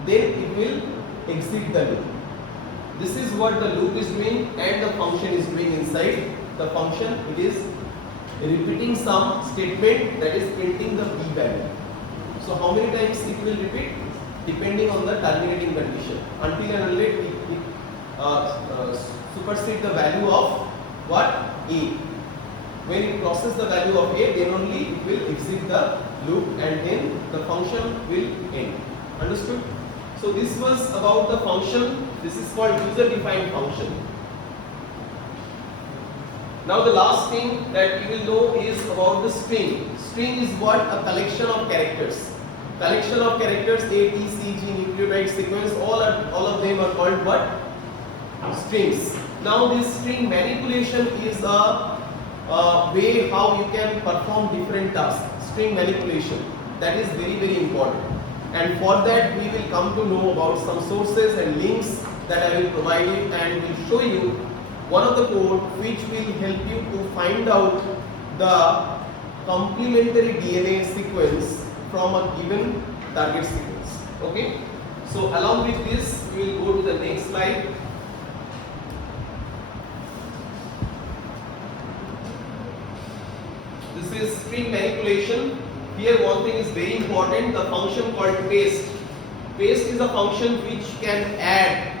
Then it will exit the loop. This is what the loop is doing and the function is doing inside the function. It is repeating some statement that is printing the b value. So how many times it will repeat? Depending on the terminating condition, until and unless it supersede the value of what? A. When it crosses the value of a, then only it will exit the loop and then the function will end. Understood? So this was about the function. This is called user defined function. Now the last thing that you will know is about the string. String is what? A collection of characters. collection of characters A, T, C, G, nucleotide sequence, all of them are called what? Strings. Now this string manipulation is a way how you can perform different tasks. String manipulation, that is very important. And for that we will come to know about some sources and links that I will provide you, and will show you one of the code which will help you to find out the complementary DNA sequence from a given target sequence. Okay, so along with this we will go to the next slide. This is string manipulation. Here one thing is very important, the function called paste. Paste is a function which can add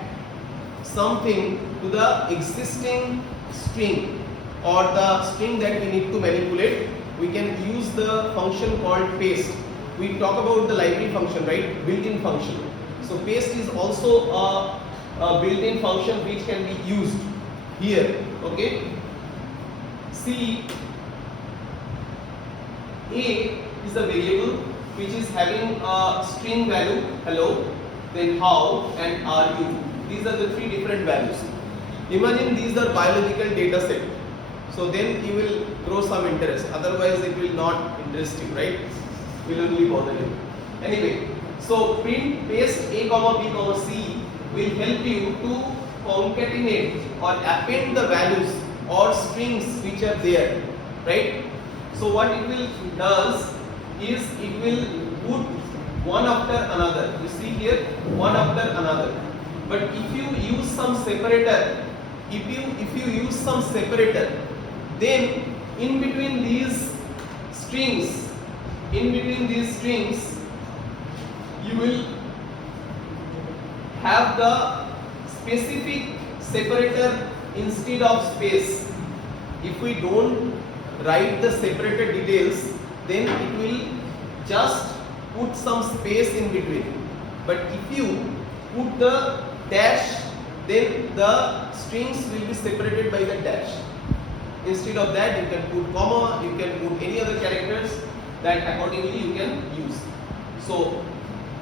something to the existing string or the string that we need to manipulate. We can use the function called paste. We talk about the library function, right? Built-in function. So paste is also a built-in function which can be used here. Okay. See, A is a variable which is having a string value hello, then how, and are you. These are the three different values. Imagine these are biological data set. So then you will grow some interest. Otherwise it will not interest you, right? Will only bother you. Anyway, so print paste A, comma B, comma C will help you to concatenate or append the values or strings which are there, right? So what it will does is it will put one after another. You see here, one after another. But if you use some separator, if you use some separator, then in between these strings, you will have the specific separator instead of space. If we don't write the separator details, then it will just put some space in between. But if you put the dash, then the strings will be separated by the dash. Instead of that, you can put comma, you can put any other characters that accordingly you can use. So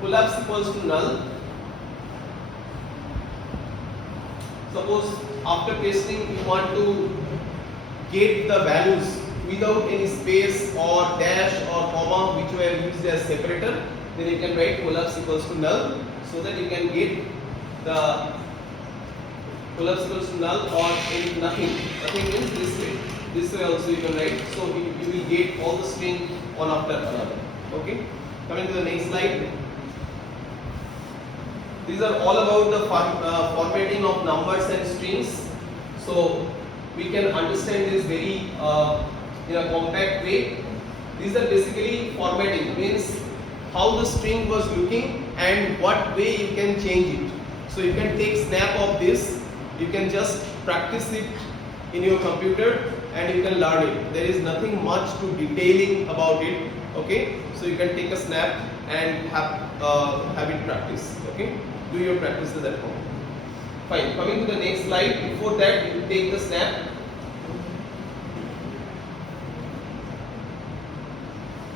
collapse equals to null. Suppose after pasting you want to get the values without any space or dash or comma which were used as separator, then you can write collapse equals to null, so that you can get the collapse equals to null, or in nothing means this way. This way also you can write, so you will get all the string one after another. Okay, coming to the next slide. These are all about the formatting of numbers and strings. So we can understand this very in a compact way. These are basically formatting, means how the string was looking and what way you can change it. So you can take snap of this, you can just practice it in your computer and you can learn it. There is nothing much to detailing about it. Okay, so you can take a snap and have it practice. Okay, do your practices at home. Fine, coming to the next slide. Before that, you take the snap.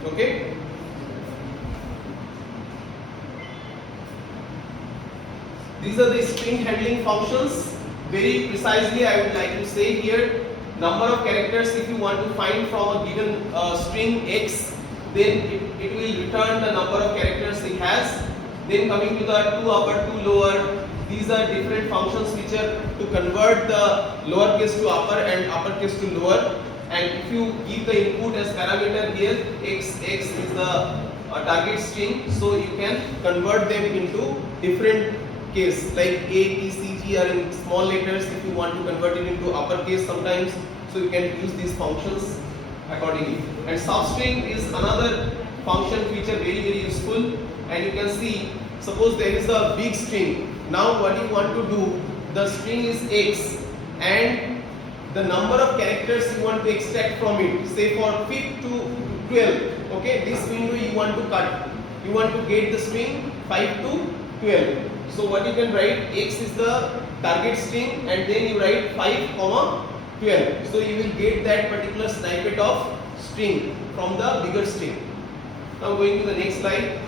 Okay, these are the string handling functions. Very precisely I would like to say here, number of characters if you want to find from a given string X, then it will return the number of characters it has. Then coming to the 2 upper, 2 lower, these are different functions which are to convert the lowercase to upper and uppercase to lower. And if you give the input as parameter here, X is the target string, so you can convert them into different case, like A, B, C, G are in small letters. If you want to convert it into uppercase sometimes, so you can use these functions accordingly. And substring is another function which are very useful. And you can see, suppose there is a big string. Now what you want to do, the string is X and the number of characters you want to extract from it, say for 5 to 12. Okay, this window you want to cut. You want to get the string 5 to 12. So what you can write, X is the target string and then you write 5, 12. So you will get that particular snippet of string from the bigger string. Now going to the next slide.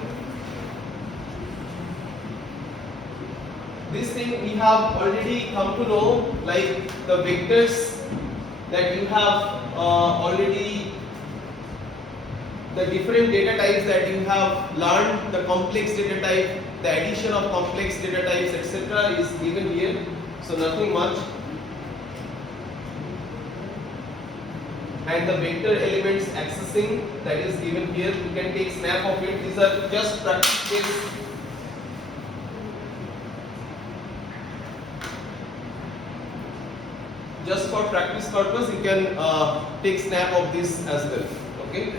this thing we have already come to know, like the vectors that you have already, the different data types that you have learned, the complex data type, the addition of complex data types, etc. is given here. So nothing much. And the vector elements accessing, that is given here. You can take snap of it. These are just practice case. Just for practice purpose, you can take snap of this as well. Okay.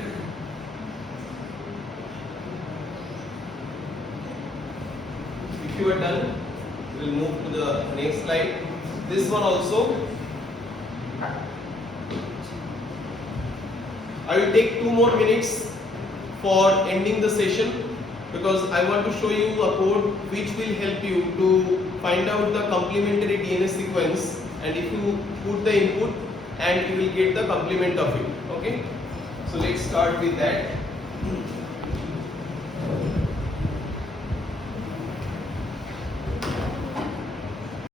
If you are done, we'll move to the next slide. This one also. I will take 2 more minutes for ending the session, because I want to show you a code which will help you to find out the complementary DNA sequence, and if you put the input and you will get the complement of it. Okay, so let's start with that.